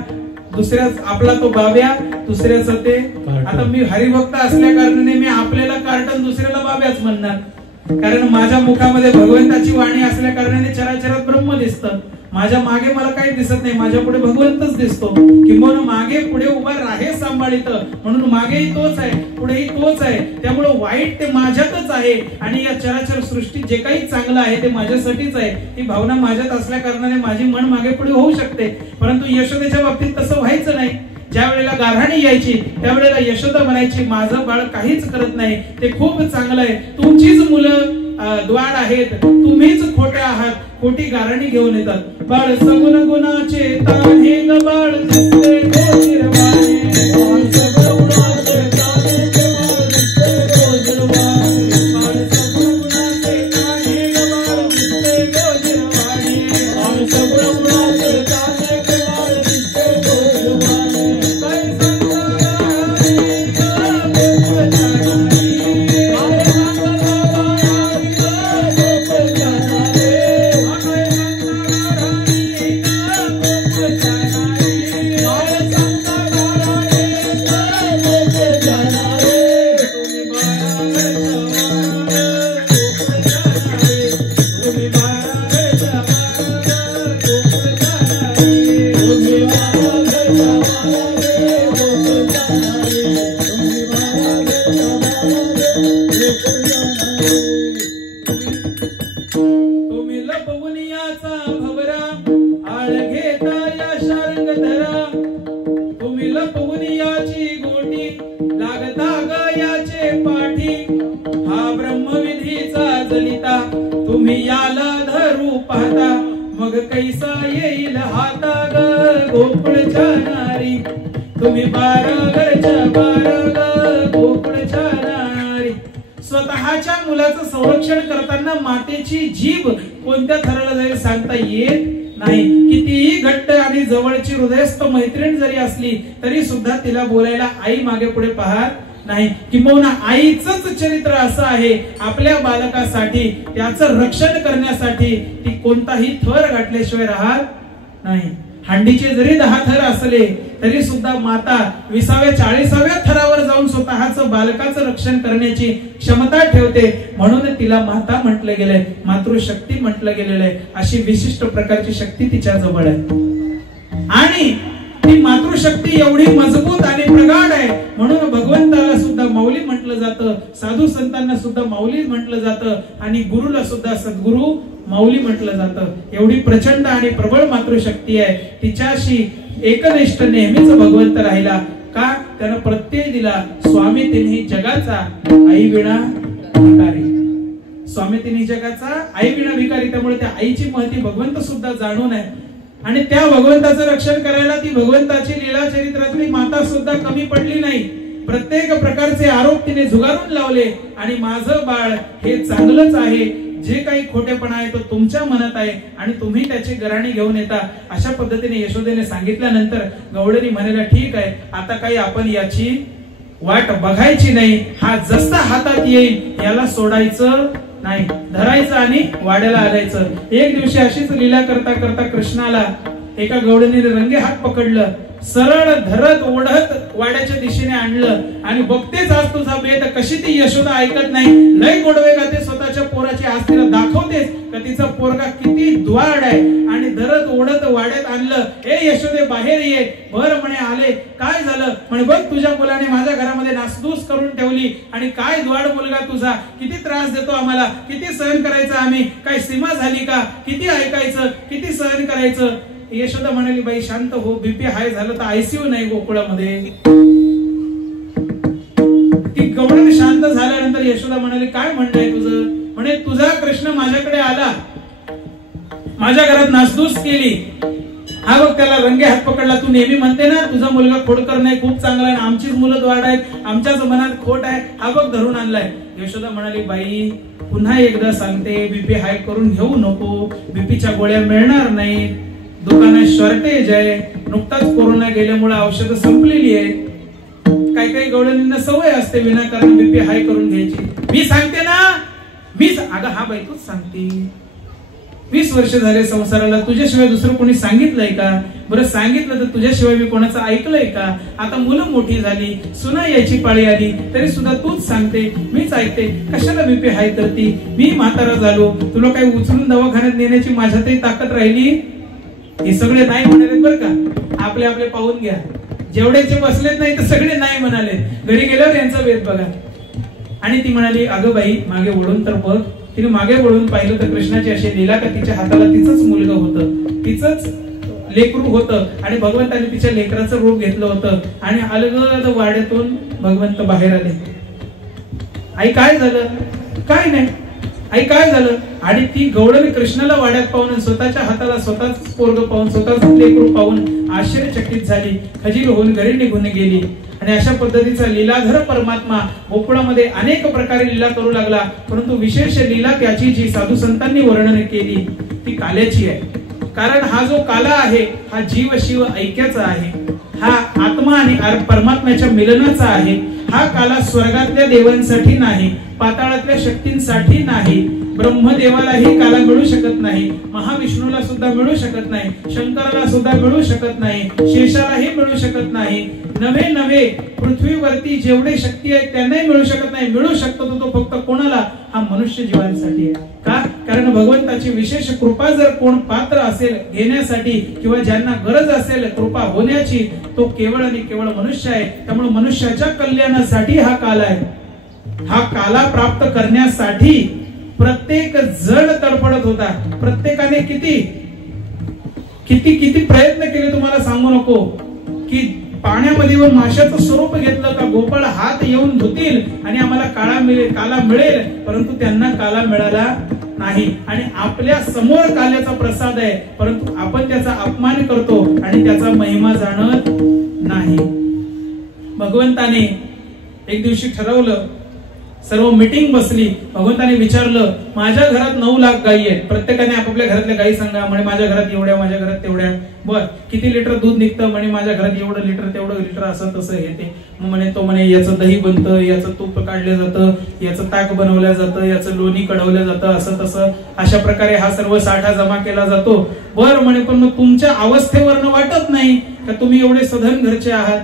आपला तो बाब्या, दुसऱ्याचा ते. आता मी हरिभक्त असल्या कारणाने मी आपल्याला कार्टन, दुसऱ्याला बाब्याच म्हणणार. कारण माझ्या मुखामध्ये भगवंताची वाणी असल्या कारणाने चराचरात ब्रह्म दिसतं. माझ्या मागे मला काही दिसत नाही, माझ्या पुढे भगवंतच दिसतो. किंबहुना मागे पुढे उभा राहे सांभाळित, म्हणून मागेही तोच आहे, पुढेही तोच आहे. त्यामुळे वाईट ते माझ्यातच आहे आणि या चराचर सृष्टीत जे काही चांगलं आहे ते माझ्यासाठीच आहे. ही भावना माझ्यात असल्या कारणाने माझी मन मागे पुढे होऊ शकते. परंतु यशोदेच्या बाबतीत तसं व्हायचं नाही. ज्या वेळेला गाऱ्हाणी यायची त्यावेळेला यशोदा म्हणायची, माझं बाळ काहीच करत नाही, ते खूप चांगलं आहे, तुमचीच मुलं द्वाड आहेत, तुम्हीच खोटे आहात. खोटी गारणी घेऊन येतात. बाळ सगुण गुणाचे ताने ग बाळ दिसते गोजिरवाणे, बाळ सगुण गुणाचे ताने ग बाळ दिसते गोजिरवाणे, बाळ सगुण गुणाचे ताने ग बाळ दिसते गोजिरवाणे, बाळ सगुण गुणाचे ताने ग बाळ दिसते गोजिरवाणे. काय तुम्ही याला धरू पाहता मग कैसा येईल हाता ग गोकुळच्या नारी, तुम्ही बारागरच्या बाराग गोकुळच्या नारी. स्वतःच्या मुलाचं संरक्षण करताना मातेची जीभ कोणत्या थराला जाईल सांगता येत नाही. कितीही घट्ट आणि जवळची हृदयस्थ मैत्रीण जरी असली तरी सुद्धा तिला बोलायला आई मागे पुढे पाहत नाही. किंबहुना आईचंच चरित्र असं आहे, आपल्या बालकासाठी त्याचं रक्षण करण्यासाठी ती कोणताही थर गाठल्याशिवाय राहत नाही. हंडीचे जरी 10 थर असले तरी सुद्धा माता 20व्या 40व्या थरावर जाऊन स्वतःचं बालकाचं रक्षण करण्याची क्षमता ठेवते. म्हणून तिला माता म्हटलं गेलंय, मातृशक्ती म्हटलं गेलेलं आहे. अशी विशिष्ट प्रकारची शक्ती तिच्या जवळ आहे आणि ती मातृशक्ती एवढी मजबूत आणि प्रगाढ आहे. म्हणून भगवंताला सुद्धा माऊली म्हटलं जातं, साधू संतांना सुद्धा माऊली म्हटलं जातं आणि गुरुला सुद्धा सद्गुरु माऊली म्हटलं जातं. एवढी प्रचंड आणि प्रबळ मातृशक्ती आहे. तिच्याशी एकनिष्ठ नेहमीच भगवंत राहिला. का? त्यानं प्रत्यय दिला, स्वामी तिन्ही जगाचा आई विना भिकारी. स्वामी तिन्ही जगाचा आई विना भिकारी. त्यामुळे त्या आईची महती भगवंत सुद्धा जाणून आहे आणि त्या भगवंताचं रक्षण करायला ती भगवंताची लीला चरित्रातली माता सुद्धा कमी पडली नाही. प्रत्येक प्रकारचे आरोप तिने झुगारून लावले आणि माझं बाळ हे चांगलंच आहे, जे काही खोटेपणा आहे तो तुमच्या मनात आहे आणि तुम्ही त्याची गराणी घेऊन येता, अशा पद्धतीने यशोदेने सांगितल्यानंतर गवळणी म्हणाला, ठीक आहे, आता काही आपण याची वाट बघायची नाही. हा जसा हातात येईल याला सोडायचं नाही, धरायचं आणि वाड्याला आणायचं. एक दिवशी अशीच लीला करता करता कृष्णाला एका गवळणीने रंगे हात पकडलं, सरळ धरत ओढत वाड्याच्या दिशेने आणलं आणि बघतेच आज तुझा बेत. कशी ती यशोदा ऐकत नाही, लय गोडवे गाते स्वतःच्या पोराची. आज तिला दाखवतेस का तिचा पोरगा किती द्वाड आहे. आणि धरत ओढत वाड्यात आणलं. ए यशोदे बाहेर ये. बर म्हणे आले. काय झालं? म्हणे बघ तुझ्या मुलाने माझ्या घरामध्ये नासधूस करून ठेवली आणि काय द्वाड मुलगा तुझा, किती त्रास देतो आम्हाला, किती सहन करायचं आम्ही, काय सीमा झाली का, किती ऐकायचं, किती सहन करायचं. यशोदा म्हणाली, बाई शांत हो, बीपी हाय झालं तर आयसीयू नाही गोकुळामध्ये. ती गवळण शांत झाल्यानंतर यशोदा म्हणाली, काय म्हणणं आहे तुझं? म्हणे तुझा कृष्ण माझ्याकडे आला, माझ्या घरात नासधूस केली, हा बघ त्याला रंगे हात पकडला. तू नेहमी म्हणते ना तुझा मुलगा खोडकर नाही, खूप चांगला आहे, आमचीच मुलं द्वाड आहेत, आमच्याच मनात खोट आहे, हा बघ धरून आणलाय. यशोदा म्हणाली, बाई पुन्हा एकदा सांगते, बीपी हाय करून घेऊ नको, बीपीच्या गोळ्या मिळणार नाही, दुकानात शॉर्टेज आहे, नुकताच कोरोना गेल्यामुळे औषधं संपलेली आहे. काही काही गवळणींना सवय असते विनाकारण बीपी हाय करून घ्यायची. मी सांगते ना, मीच. अगं हा बाई तूच सांगते, 20 वर्ष झाले संसाराला, तुझ्याशिवाय दुसरं कोणी सांगितलंय का? बरं सांगितलं तर तुझ्याशिवाय मी कोणाचं ऐकलंय का? आता मुलं मोठी झाली, सुना यायची पाळी आली, तरी सुद्धा तूच सांगते, मीच ऐकते. कशाला बीपी हाय करती? मी म्हातारा झालो, तुला काही उचलून दवाखान्यात नेण्याची माझ्यातही ताकद राहिली? हे सगळे नाही म्हणाले बरं का, आपले आपले पाहून घ्या. जेवढ्याचे बसलेत नाही तर सगळे नाही म्हणाले. घरी गेल्यावर यांचा वेध बघा. आणि ती म्हणाली, अगं बाई मागे वळून तर बघ. तिने मागे वळून पाहिलं तर कृष्णाची अशी लीला का तिच्या हाताला तिचंच मुलगा होतं, तिचंच लेकरू होतं आणि भगवंताने तिच्या लेकराचं रूप घेतलं होतं. आणि अलगद वाड्यातून भगवंत बाहेर आले. आई काय झालं? काय नाही. आई काय झालं? आणि ती गवळणी कृष्णाला वाड्यात पाहून, स्वतःच्या हाताला स्वतःच पोरग पाहून, स्वतःच लेकरू पाहून आश्चर्यचकित झाली, खजील होऊन घरी निघून गेली. आणि अशा पद्धतीचा लीलाधर परमात्मा गोकुळामध्ये अनेक प्रकारे लीला करू लागला. परंतु विशेष लीला त्याची जी साधू संतांनी वर्णन केली ती काल्याची आहे. कारण हा जो काला आहे हा जीव शिव ऐक्याचा आहे, हा आत्मा आणि परमात्म्याच्या मिलनाचा आहे. हा काला स्वर्गातल्या देवांसाठी नाही, पाताळातल्या शक्तींसाठी नाही, ब्रह्मदेवालाही काला मिळू शकत नाही, महाविष्णूला सुद्धा मिळू शकत नाही, शंकराला सुद्धा मिळू शकत नाही, शेषालाही मिळू शकत नाही. नवे नवे पृथ्वीवरती जेवढे शक्ती आहेत त्यांनाही मिळू शकत नाही. मिळू शकतो तो फक्त कोणाला? हा मनुष्य जीवांसाठी आहे. का? कारण भगवंताची विशेष कृपा जर कोण पात्र असेल घेण्यासाठी किंवा ज्यांना गरज असेल कृपा होण्याची, तो केवळ आणि केवळ मनुष्य आहे. त्यामुळे मनुष्याच्या कल्याणासाठी हा काल आहे. हा काला प्राप्त करण्यासाठी प्रत्येक जण तडफडत होता. प्रत्येकाने किती किती किती प्रयत्न केले तुम्हाला सांगू नको. की पाण्यामध्ये माशाचं स्वरूप घेतलं का गोपाळ हात येऊन धुतील आणि आम्हाला काला मिळेल, परंतु त्यांना काला मिळाला नाही. आणि आपल्या समोर काल्याचा प्रसाद आहे, परंतु आपण त्याचा अपमान करतो आणि त्याचा महिमा जाणत नाही. भगवंताने एक दिवशी ठरवलं, सर्व मीटिंग बसली. भगवंताने विचारलं, माझ्या घरात 9 लाख गायी आहेत, प्रत्येकाने आपापल्या घरातल्या गायी सांगा. म्हणे माझ्या घरात एवढ्या, माझ्या घरात तेवढ्या. बर किती लिटर दूध निघतं? म्हणे माझ्या घरात एवढं लिटर, तेवढं लिटर, असं तसं हे ते. म्हणे तो म्हणे याचं दही बनतं, याचं तूप काढलं जातं, याचं ताक बनवलं जातं, याचं लोणी कढवलं जातं, असं तसं. अशा प्रकारे हा सर्व साठा जमा केला जातो. बर म्हणे पण मग तुमच्या अवस्थेवरनं वाटत नाही का तुम्ही एवढे सधन घरचे आहात?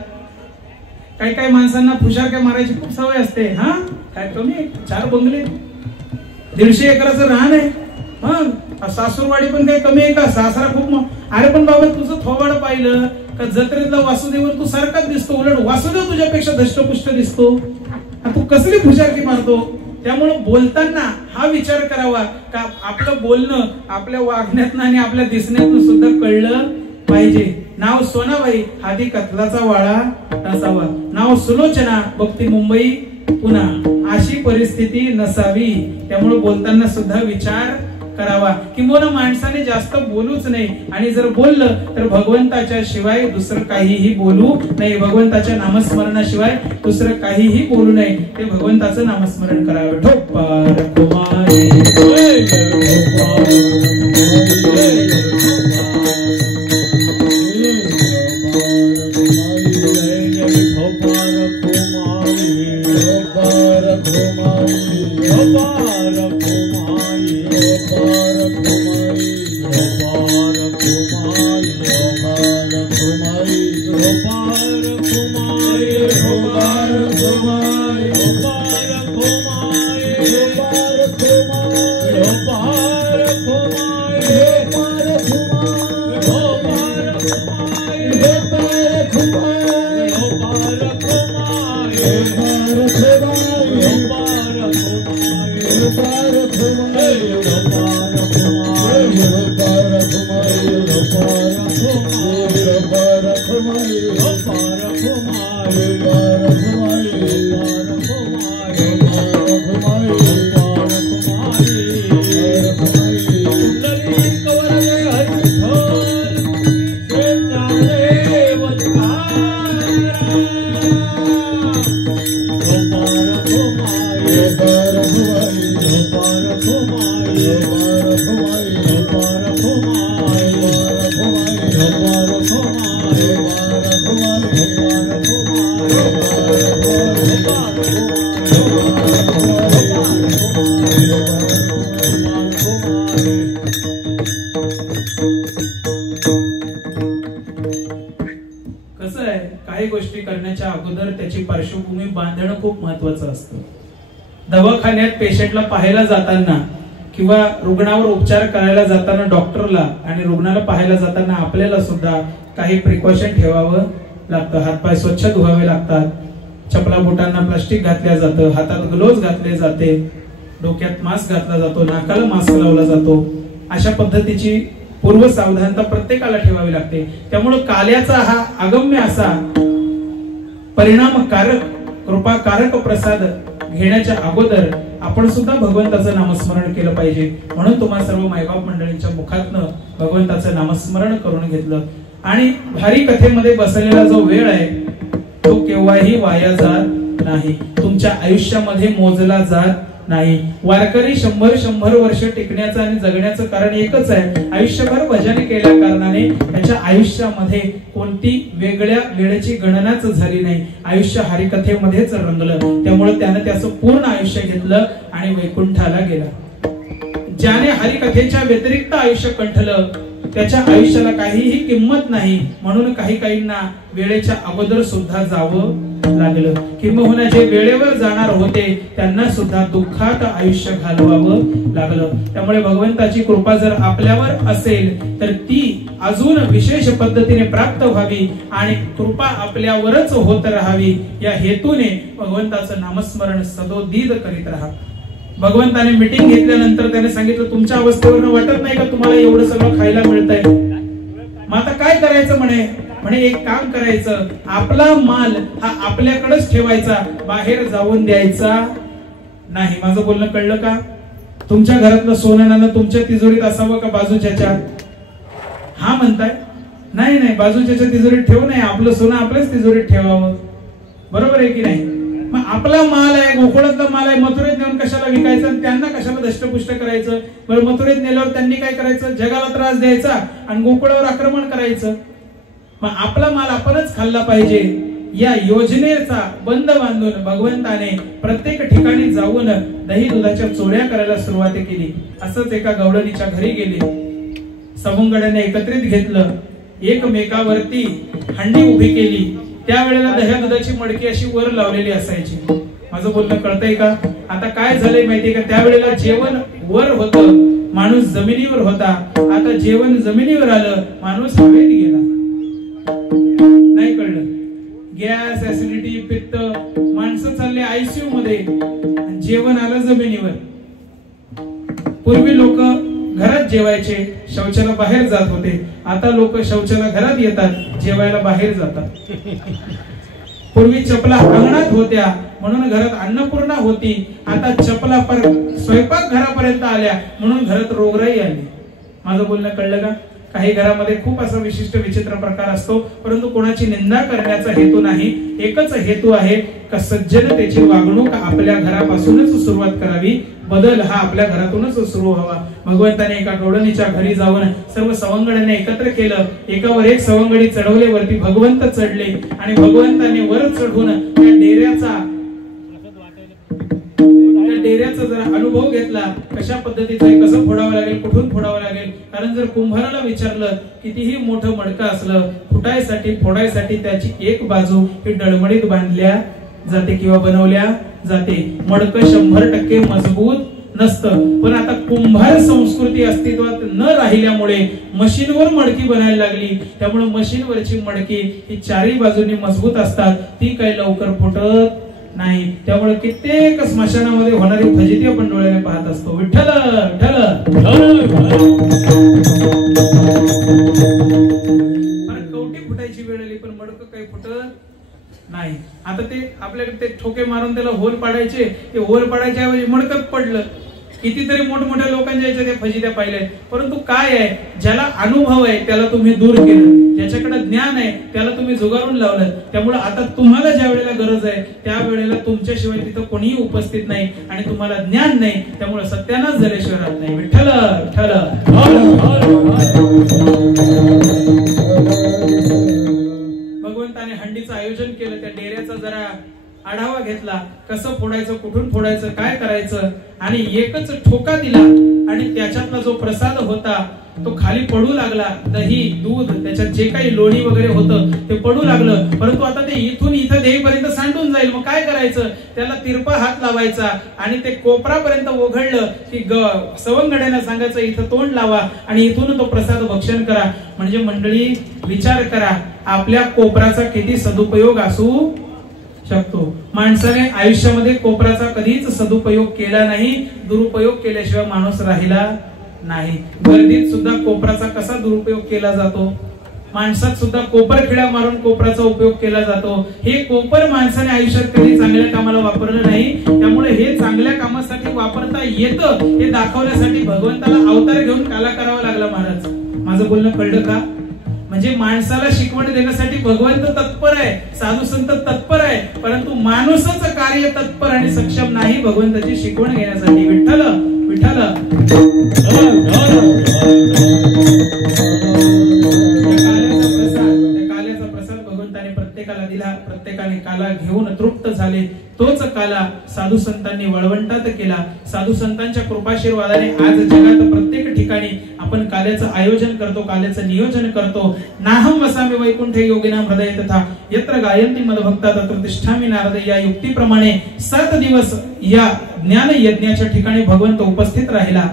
काही काही माणसांना फुशारक्या मारायची खूप सवय असते. हा काय कमी 4 बंगले, 150 एकराचं रान आहे. मग सासूरवाडी पण काही कमी आहे का? सासरा खूप. अरे पण बाबा तुझं थोबाड पाहिलं का जत्रेतला वासुदेव तू सारखाच दिसतो, उलट वासुदेव तुझ्यापेक्षा धष्टपुष्ट दिसतो. आता तू कसली फुशारकी मारतो? त्यामुळे बोलताना हा विचार करावा का आपलं बोलणं आपल्या वागण्यातनं आणि आपल्या दिसण्यातनं सुद्धा कळलं पाहिजे. नाव सोनाबाई हाती कथलाचा वाळा नसावा, नाव सुलोचना बघती मुंबई पुन्हा, अशी परिस्थिती नसावी. त्यामुळे बोलताना सुद्धा विचार करावा. किंवा माणसाने जास्त बोलूच नाही, आणि जर बोललं तर भगवंताच्या शिवाय दुसरं काहीही बोलू नाही. भगवंताच्या नामस्मरणाशिवाय दुसरं काहीही बोलू नये. ते भगवंताचं नामस्मरण करावं. ठोपार कुमारी पार्श्वभूमी बांधणं खूप महत्वाचं असतं. दवाखान्यात पेशंटला पाहायला जाताना किंवा रुग्णावर उपचार करायला जाताना डॉक्टरला आणि रुग्णाला पाहायला जाताना आपल्याला सुद्धा काही प्रिकॉशन ठेवावं लागतं. हातपाय स्वच्छ धुवावे लागतात. चपला बोटांना प्लास्टिक घातल्या जातं, हातात ग्लोव्ज घातले जाते, डोक्यात मास्क घातला जातो, नाकाला मास्क लावला जातो. अशा पद्धतीची पूर्व सावधानता प्रत्येकाला ठेवावी लागते. त्यामुळे काल्याचा हा अगम्य असा परिणामकारक कृपाकारक प्रसाद घेण्याच्या अगोदर आपण सुद्धा भगवंताचं नामस्मरण केलं पाहिजे. म्हणून तुम्हा सर्व मायबाप मंडळींच्या मुखातनं भगवंताचं नामस्मरण करून घेतलं. आणि भारी कथेमध्ये बसलेला जो वेळ आहे तो केव्हाही वाया जात नाही, तुमच्या आयुष्यामध्ये मोजला जात नाही. वारकरी 100 वर्ष टिकण्याचं आणि जगण्याचं कारण एकच आहे, आयुष्यभर भजन केल्या कारणाने त्याच्या आयुष्यामध्ये कोणती वेगळ्या वेळेची गणनाच झाली नाही. आयुष्य हरिकथेमध्येच रंगलं. त्यामुळे त्यानं त्याचं पूर्ण आयुष्य घेतलं आणि वैकुंठाला गेला. ज्याने हरिकथेच्या व्यतिरिक्त आयुष्य कंठलं त्याच्या आयुष्याला काहीही किंमत नाही. म्हणून काहींना वेळेच्या अगोदर सुद्धा जावं लागलं. किंबहुना जे वेळेवर जाणार होते त्यांना सुद्धा दुःखात आयुष्य घालवावं लागलं. त्यामुळे भगवंताची कृपा जर आपल्यावर असेल तर ती अजून विशेष पद्धतीने प्राप्त व्हावी आणि कृपा आपल्यावरच होत राहावी या हेतूने भगवंताचं नामस्मरण सदोदित करीत राहा. भगवंताने मीटिंग घेतल्यानंतर त्याने सांगितलं तुमच्या अवस्थेवरनं वाटत नाही का तुम्हाला एवढं सगळं खायला मिळतंय, मग आता काय करायचं म्हणे एक काम करायचं, आपला माल हा आपल्याकडेच ठेवायचा, बाहेर जाऊन द्यायचा नाही. माझं बोलणं कळलं का? तुमच्या घरातलं सोनं नाणं तुमच्या तिजोरीत असावं का बाजूच्याच्या? हा म्हणताय? नाही, बाजूच्याच्या तिजोरीत ठेवू नये, आपलं सोनं आपल्याच तिजोरीत ठेवावं. बरोबर आहे की नाही? मग आपला माल आहे, गोकुळातला माल आहे, मथुरेत नेऊन कशाला विकायचा, त्यांना कशाला दष्टपुष्ट करायचं? बरं, मथुरेत नेल्यावर त्यांनी काय करायचं? जगाला त्रास द्यायचा आणि गोकुळावर आक्रमण करायचं. मग आपला माल आपणच खाल्ला पाहिजे या योजनेचा बंद बांधून भगवंताने प्रत्येक ठिकाणी जाऊन दही दुधाच्या चोऱ्या करायला सुरुवात केली. असंच एका गवळणीच्या घरी गेले, सवंगड्याने एकत्रित घेतलं, एकमेकावरती हंडी उभी केली. त्यावेळेला दह्या दुधाची मडकी अशी वर लावलेली असायची. माझं बोलणं कळतंय का? आता काय झालंय माहितीये का? त्यावेळेला जेवण वर होतं, माणूस जमिनीवर होता. आता जेवण जमिनीवर आलं, माणूस हवेत गेला. नाही कळलं? गॅस, ऍसिडिटी, पित्त, माणसं चालले आयसीयू मध्ये, जेवण आलं जमिनीवर. पूर्वी लोक घरात जेवायचे, शौचाला बाहेर जात होते. आता लोक शौचाला घरात येतात, जेवायला बाहेर जातात. पूर्वी चपला अंगणात होत्या म्हणून घरात अन्नपूर्णा होती. आता चपला स्वयंपाक घरापर्यंत आल्या म्हणून घरात रोगराई आली. माझं बोलणं कळलं का? काही घरामध्ये खूप असा विशिष्ट विचित्र प्रकार असतो, परंतु कोणाची निंदा करण्याचा हेतू नाही. एकच हेतू आहे का सज्जनतेची वागणूक आपल्या घरापासूनच सुरुवात करावी. बदल हा आपल्या घरातूनच सुरू व्हावा. भगवंताने एका गवळणीच्या घरी जाऊन सर्व सवंगड्यांना एकत्र केलं. एकावर एक सवंगडी चढवले, वरती भगवंत चढले आणि भगवंताने वर चढून त्या डेऱ्याचा जरा अनुभव घेतला. कशा पद्धतीचा आहे, कसं फोडावं लागेल, कुठून फोडावं लागेल. कारण जर कुंभाराला विचारलं कितीही मोठं मडकं असलं, फुटायसाठी फोडायसाठी त्याची एक बाजू ही डळमडीत बांधल्या जाते किंवा बनवल्या जाते. मडकं 100% मजबूत नसतं. पण आता कुंभार संस्कृती अस्तित्वात न राहिल्यामुळे मशीनवर मडकी बनायला लागली. त्यामुळे मशीनवरची मडकी ही चारही बाजूनी मजबूत असतात, ती काही लवकर फुटत नाही. त्यामुळे कित्येक स्मशानामध्ये होणारी फजिती आपण डोळ्याने पाहत असतो. विठ्ठल कवटी फुटायची वेळ आली पण मडकं काही फुटत नाही. आता ते आपल्याकडे ते ठोके मारून त्याला होल पाडायचे, ते होल पाडायच्या ऐवजी मडकं पडलं. कितीतरी मोठमोठ्या लोकांच्या याच्या त्या फजित्या पाहिल्या. परंतु काय आहे, ज्याला अनुभव आहे त्याला तुम्ही दूर केलं, ज्याच्याकडे ज्ञान आहे त्याला तुम्ही जुगारून लावलं. त्यामुळे आता तुम्हाला ज्या वेळेला गरज आहे त्या वेळेला तुमच्याशिवाय तिथं कोणीही उपस्थित नाही आणि तुम्हाला ज्ञान नाही. त्यामुळे सत्यानाश झाल्याशिवाय राहत नाही. विठ्ठल विठ्ठल. भगवंताने हंडीचं आयोजन केलं. त्या डेऱ्याचा जरा आढावा घेतला, कसं फोडायचं, कुठून फोडायचं, काय करायचं, आणि एकच ठोका दिला आणि त्याच्यातला जो प्रसाद होता तो खाली पडू लागला. दही, दूध, त्याच्यात जे काही लोणी वगैरे होतं ते पडू लागलं. परंतु आता ते इथून इथं देईपर्यंत सांडून जाईल. मग काय करायचं, त्याला तिरपा हात लावायचा आणि ते कोपरापर्यंत ओघळलं की सवंगड्यांना सांगायचं इथं तोंड लावा आणि इथून तो प्रसाद भक्षण करा. म्हणजे मंडळी विचार करा, आपल्या कोपराचा किती सदुपयोग असू शकतो. माणसाने आयुष्यामध्ये कोपराचा कधीच सदुपयोग केला नाही, दुरुपयोग केल्याशिवाय माणूस राहिला नाही. गर्दीत सुद्धा कोपराचा कसा दुरुपयोग केला जातो, माणसात सुद्धा कोपर खिळा मारून कोपराचा उपयोग केला जातो. हे कोपर माणसाने आयुष्यात कधी चांगल्या कामाला वापरलं नाही. त्यामुळे हे चांगल्या कामासाठी वापरता येतं हे दाखवण्यासाठी भगवंताला अवतार घेऊन काला करावा लागला. महाराज, माझं बोलणं कळलं का? म्हणजे माणसाला शिकवण देण्यासाठी भगवंत तत्पर आहे, साधू संत तत्पर आहे, परंतु माणूसच कार्य तत्पर आणि सक्षम नाही भगवंताची शिकवण घेण्यासाठी. विठ्ठल विठ्ठल. काल्याचा प्रसाद भगवंताने प्रत्येकाला दिला. प्रत्येकाने काला घेऊन तृप्त झाले. तोच काला साधू संतांनी वळवंटात केला. साधू संतांच्या कृपाशीर्वादाने आज जगात प्रत्येक ठिकाणी आपण काल्याचं आयोजन करतो, काल्याचं नियोजन करतो. नाहम वसामि वैकुंठे योगिनां हृदय तथा यत्र गायन्ति मदभक्ता तत्र तिष्ठामि नारद या युक्तीप्रमाणे 7 दिवस या ज्ञान यज्ञाच्या ठिकाणी भगवंत उपस्थित राहिला.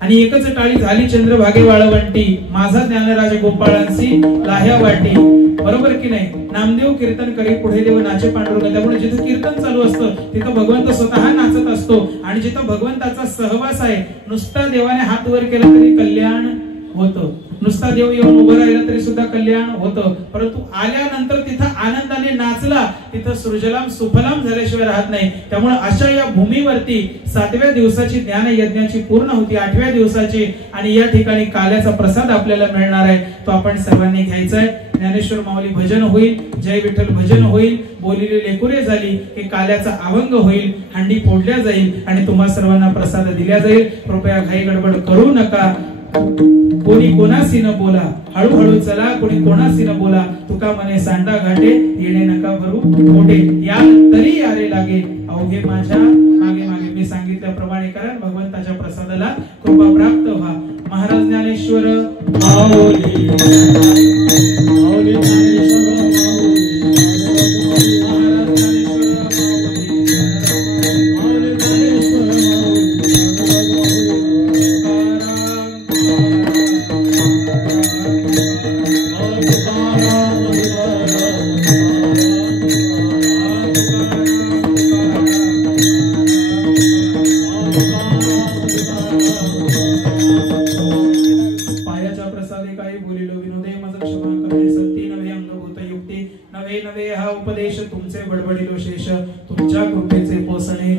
आणि एकच टाळी झाली चंद्रभागे वाळवंटी, माझा ज्ञानराज गोपाळांसी लाह्या वाटी. बरोबर की नाही? नामदेव कीर्तन करी पुढे देव नाचे पांडुरंग. त्यामुळे जिथं कीर्तन चालू असतं तिथं भगवंत स्वतः नाचत असतो. आणि जिथं भगवंताचा सहवास आहे, नुसता देवाने हात वर केला तरी कल्याण होतं, नुसता देव येऊन उभं राहिला तरी सुद्धा कल्याण होतं. परंतु आल्यानंतर तिथं आनंदाने नाचला, तिथं सृजलाम सुफलाम झाल्याशिवाय राहत नाही. त्यामुळे अशा या भूमीवरती 7व्या दिवसाची ज्ञान यज्ञाची पूर्ण होती, 8व्या दिवसाची. आणि या ठिकाणी काल्याचा प्रसाद आपल्याला मिळणार आहे, तो आपण सर्वांनी घ्यायचा आहे. ज्ञानेश्वर माऊली भजन होईल, जय विठ्ठल भजन होईल, बोलिले लेकुरे झाली, हे काल्याचा अभंग होईल, हंडी फोडल्या जाईल आणि तुम्हा सर्वांना प्रसाद दिला जाईल. कृपया घाई गडबड करू नका. कोणी कोणाशी न बोला, हळूहळू चला, कोणी कोणाशी न बोला. तुका मने सांडा घाटे, येणे नका भरू मोठे, या तरी यारे लागे अवघे माझ्या मागे मागे. मी सांगितल्याप्रमाणे करा, भगवंताच्या प्रसादाला कृपा प्राप्त व्हा. महाराज ज्ञानेश्वर माऊली, माऊली ज्ञानेश्वर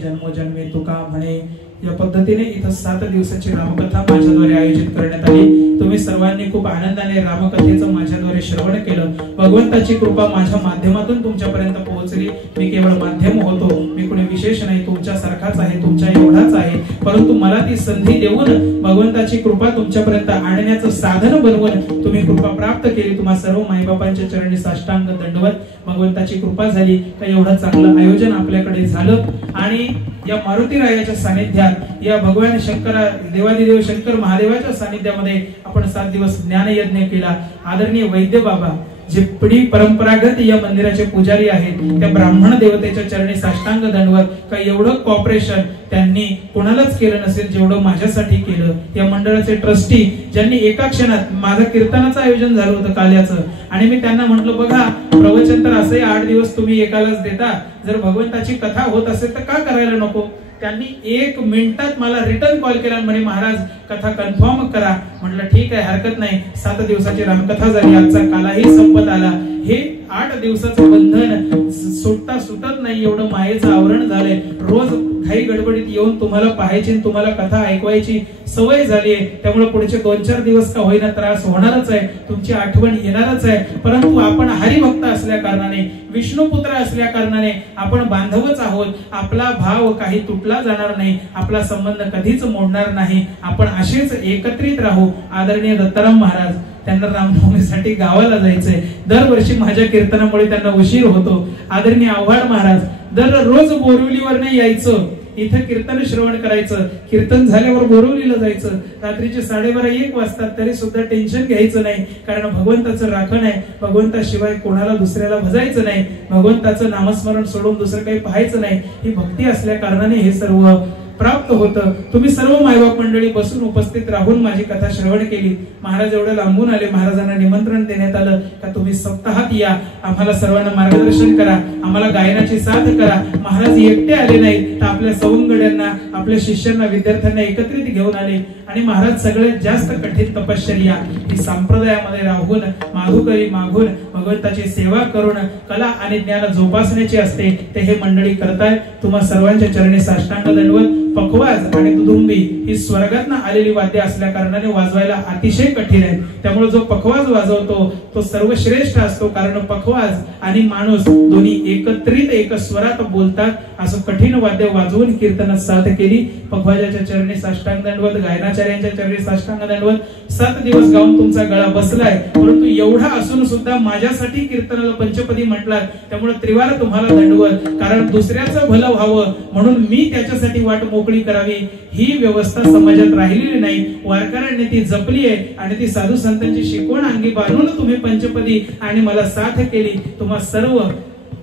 जन्मोजन्मी तुका म्हणे या पद्धतीने इथं 7 दिवसाची रामकथा माझ्याद्वारे आयोजित करण्यात आली। तुम्ही सर्वांनी खूप आनंदाने रामकथेचं माझ्याद्वारे श्रवण केलं। भगवंताची कृपा माझ्या माध्यमातून तुमच्यापर्यंत पोहोचली। मी केवळ माध्यम होतो, मी कोणी विशेष नाही, तुमच्या सारखाच आहे, तुमच्या एवढाच आहे, परंतु मला ती संधी देऊन भगवंताची कृपा तुमच्यापर्यंत आणण्याचं साधन बनवून तुम्ही कृपा प्राप्त केली। तुम्हा सर्व माईबापांच्या चरणी साष्टांग दंडवत। भगवंताची कृपा झाली का एवढं चांगलं आयोजन आपल्याकडे झालं आणि या मारुतीरायाच्या सानिध्यात या भगवान शंकर देवादिदेव शंकर महादेवाच्या सानिध्यामध्ये आपण 7 दिवस ज्ञान यज्ञ केला। आदरणीय वैद्य बाबा जे पिढी परंपरागत या मंदिराचे पुजारी आहेत त्या ब्राह्मण देवतेच्या चरणी साष्टांग दंडवत का एवढं कॉपरेशन त्यांनी कोणालाच केलं नसेल जेवढं माझ्यासाठी केलं। या मंडळाचे ट्रस्टी ज्यांनी एका क्षणात माझं कीर्तनाचं आयोजन झालं होतं काल्याचं आणि मी त्यांना म्हटलं बघा प्रवचन तर असे 8 दिवस तुम्ही एकालाच देता, जर भगवंताची कथा होत असेल तर का करायला नको। त्यांनी 1 मिनिटात मला रिटर्न कॉल केला म्हणे महाराज कथा कन्फर्म करा। म्हटलं ठीक आहे हरकत नाही। 7 दिवसाची रामकथा झाली, आजचा कालाही संपत आला। हे 8 दिवसाचं बंधन सुटता सुटत नाही एवढं मायेचं आवरण झालंय। रोज घाई गडबडीत येऊन तुम्हाला पाहायची तुम्हाला कथा ऐकवायची सवय झाली आहे, त्यामुळे पुढचे 2-4 दिवस का होईना त्रास होणारच आहे, तुमची आठवण येणारच आहे। परंतु आपण हरिभक्त असल्या कारणाने विष्णुपुत्र असल्या कारणाने आपण बांधवच आहोत। आपला भाव काही तुटला जाणार नाही, आपला संबंध कधीच मोडणार नाही। आपण असेच एकत्रित राहू। आदरणीय दत्ताराम महाराज त्यांना रामनवमीसाठी गावाला जायचंय, दरवर्षी माझ्या कीर्तनामुळे त्यांना उशीर होतो। आदरणीय आव्हाड महाराज दररोज बोरिवलीवरने यायचं, इथे कीर्तन श्रवण करायचं, कीर्तन झाल्यावर बोरिवलीला जायचं, रात्रीचे 12:30-1 वाजतात तरी सुद्धा टेन्शन घ्यायचं नाही, कारण भगवंताचं राखण आहे। भगवंताशिवाय कोणाला दुसऱ्याला भजायचं नाही, भगवंताचं नामस्मरण सोडून दुसरं काही पाहायचं नाही। ही भक्ती असल्या कारणाने हे सर्व प्राप्त होतं। तुम्ही सर्व मायबाप मंडळी बसून उपस्थित राहून माझी कथा श्रवण केली। महाराज एवढं लांबून आले, महाराजांना निमंत्रण देण्यात आलं का तुम्ही सप्ताहात या, आम्हाला सर्वांना मार्गदर्शन करा, आम्हाला गायनाची साथ करा। महाराज एकटे आले नाही तर आपल्या सवंगड्यांना आपल्या शिष्यांना विद्यार्थ्यांना एकत्रित घेऊन आले आणि महाराज सगळ्यात जास्त कठीण तपश्चर्या ही संप्रदायामध्ये राहून माधुकरी मागून भगवंताची सेवा करून कला आणि ज्ञान जोपासण्याची असते ते हे मंडळी करताय। तुम्हा सर्वांच्या चरणी साष्टांग दंडवत। पखवाज आणि दुदुंबी ही स्वर्गातून आलेली वाद्य असल्या कारणाने वाजवायला अतिशय कठीण आहे, त्यामुळे जो पखवाज वाजवतो तो सर्वश्रेष्ठ असतो, कारण पखवाज आणि माणूस दोन्ही एकत्रित एक स्वरात बोलतात। असं कठीण वाद्य वाजवून कीर्तनात साथ केली। पखवाजाच्या चरणी साष्टांग दंडवत, गायनाचार्यांच्या चरणी साष्टांग दंडवत। 7 दिवस गाऊन तुमचा गळा बसलाय, परंतु एवढा असून सुद्धा माझ्यासाठी कीर्तनाला पंचपदी म्हटलात, त्यामुळे त्रिवार तुम्हाला दंडवत। कारण दुसऱ्याचं भलं व्हावं म्हणून मी त्याच्यासाठी वाट मोकळी करावी ही व्यवस्था समाजात राहिलेली नाही। वारकऱ्यांनी ती जपली आहे आणि ती साधू संतांची शिकवण अंगी बांधून तुम्ही पंचपदी आणि मला साथ केली। तुम्हा सर्व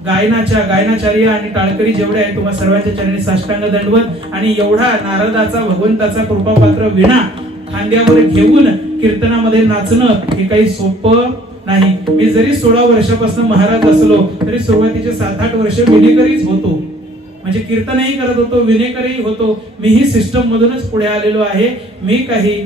गायनाचार्य आणि टाळकरी जेवढे आहे तुम्हा सर्वांच्या चरणी साष्टांग दंडवत। आणि एवढा नारदाचा भगवंताचा कृपापात्र विणा खांद्यावर घेऊन कीर्तनामध्ये नाचणं हे काही सोपं नाही। मी जरी 16 वर्षापासून महाराज असलो तरी सुरुवातीचे 7-8 वर्ष विनेकरीच होतो, म्हणजे कीर्तनही करत होतो, विनेकरही होतो। मी ही सिस्टम मधूनच पुढे आलेलो आहे। मी काही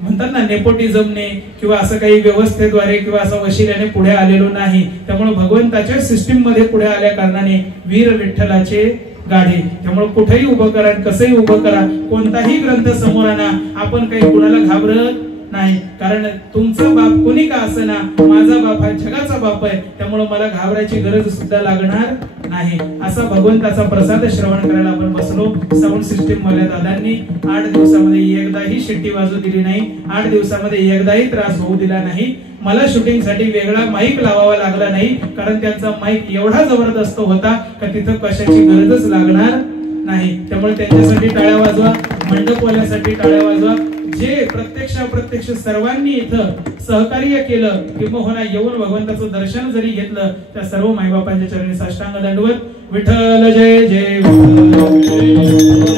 म्हणतात ना नेपोटिझमने किंवा असं काही व्यवस्थेद्वारे किंवा असं वशिल्याने पुढे आलेलो नाही। त्यामुळे भगवंताच्या सिस्टीम मध्ये पुढे आल्या कारणाने वीर विठ्ठलाचे गाढे, त्यामुळे कुठेही उभं करा, कसंही उभं करा, कोणताही ग्रंथ समोर आणा, आपण काही कुणाला घाबरत नाही, कारण तुमचा बाप कोणी का असना माझा बाप हा जगाचा बाप आहे, त्यामुळे मला घाबरायची गरज सुद्धा लागणार नाही। असा भगवंताचा प्रसाद श्रवण करायला आपण बसलो। साऊंड सिस्टीम वाल्या दादांनी 8 दिवसामध्ये एकदाही शिट्टी वाजू दिली नाही, 8 दिवसामध्ये एकदाही त्रास होऊ दिला नाही। मला शूटिंग साठी वेगळा माईक लावावा लागला नाही, कारण त्यांचा माईक एवढा जबरदस्त होता का तिथं कशाची गरजच लागणार नाही। त्यामुळे त्यांच्यासाठी टाळ्या वाजवा, मंडपवाल्यासाठी टाळ्या वाजवा। जे प्रत्यक्ष अप्रत्यक्ष सर्वांनी इथं सहकार्य केलं किंवा येऊन भगवंताचं दर्शन जरी घेतलं त्या सर्व मायबापांच्या चरणी साष्टांग दंडवत। विठ्ठल जय जय विठ्ठल।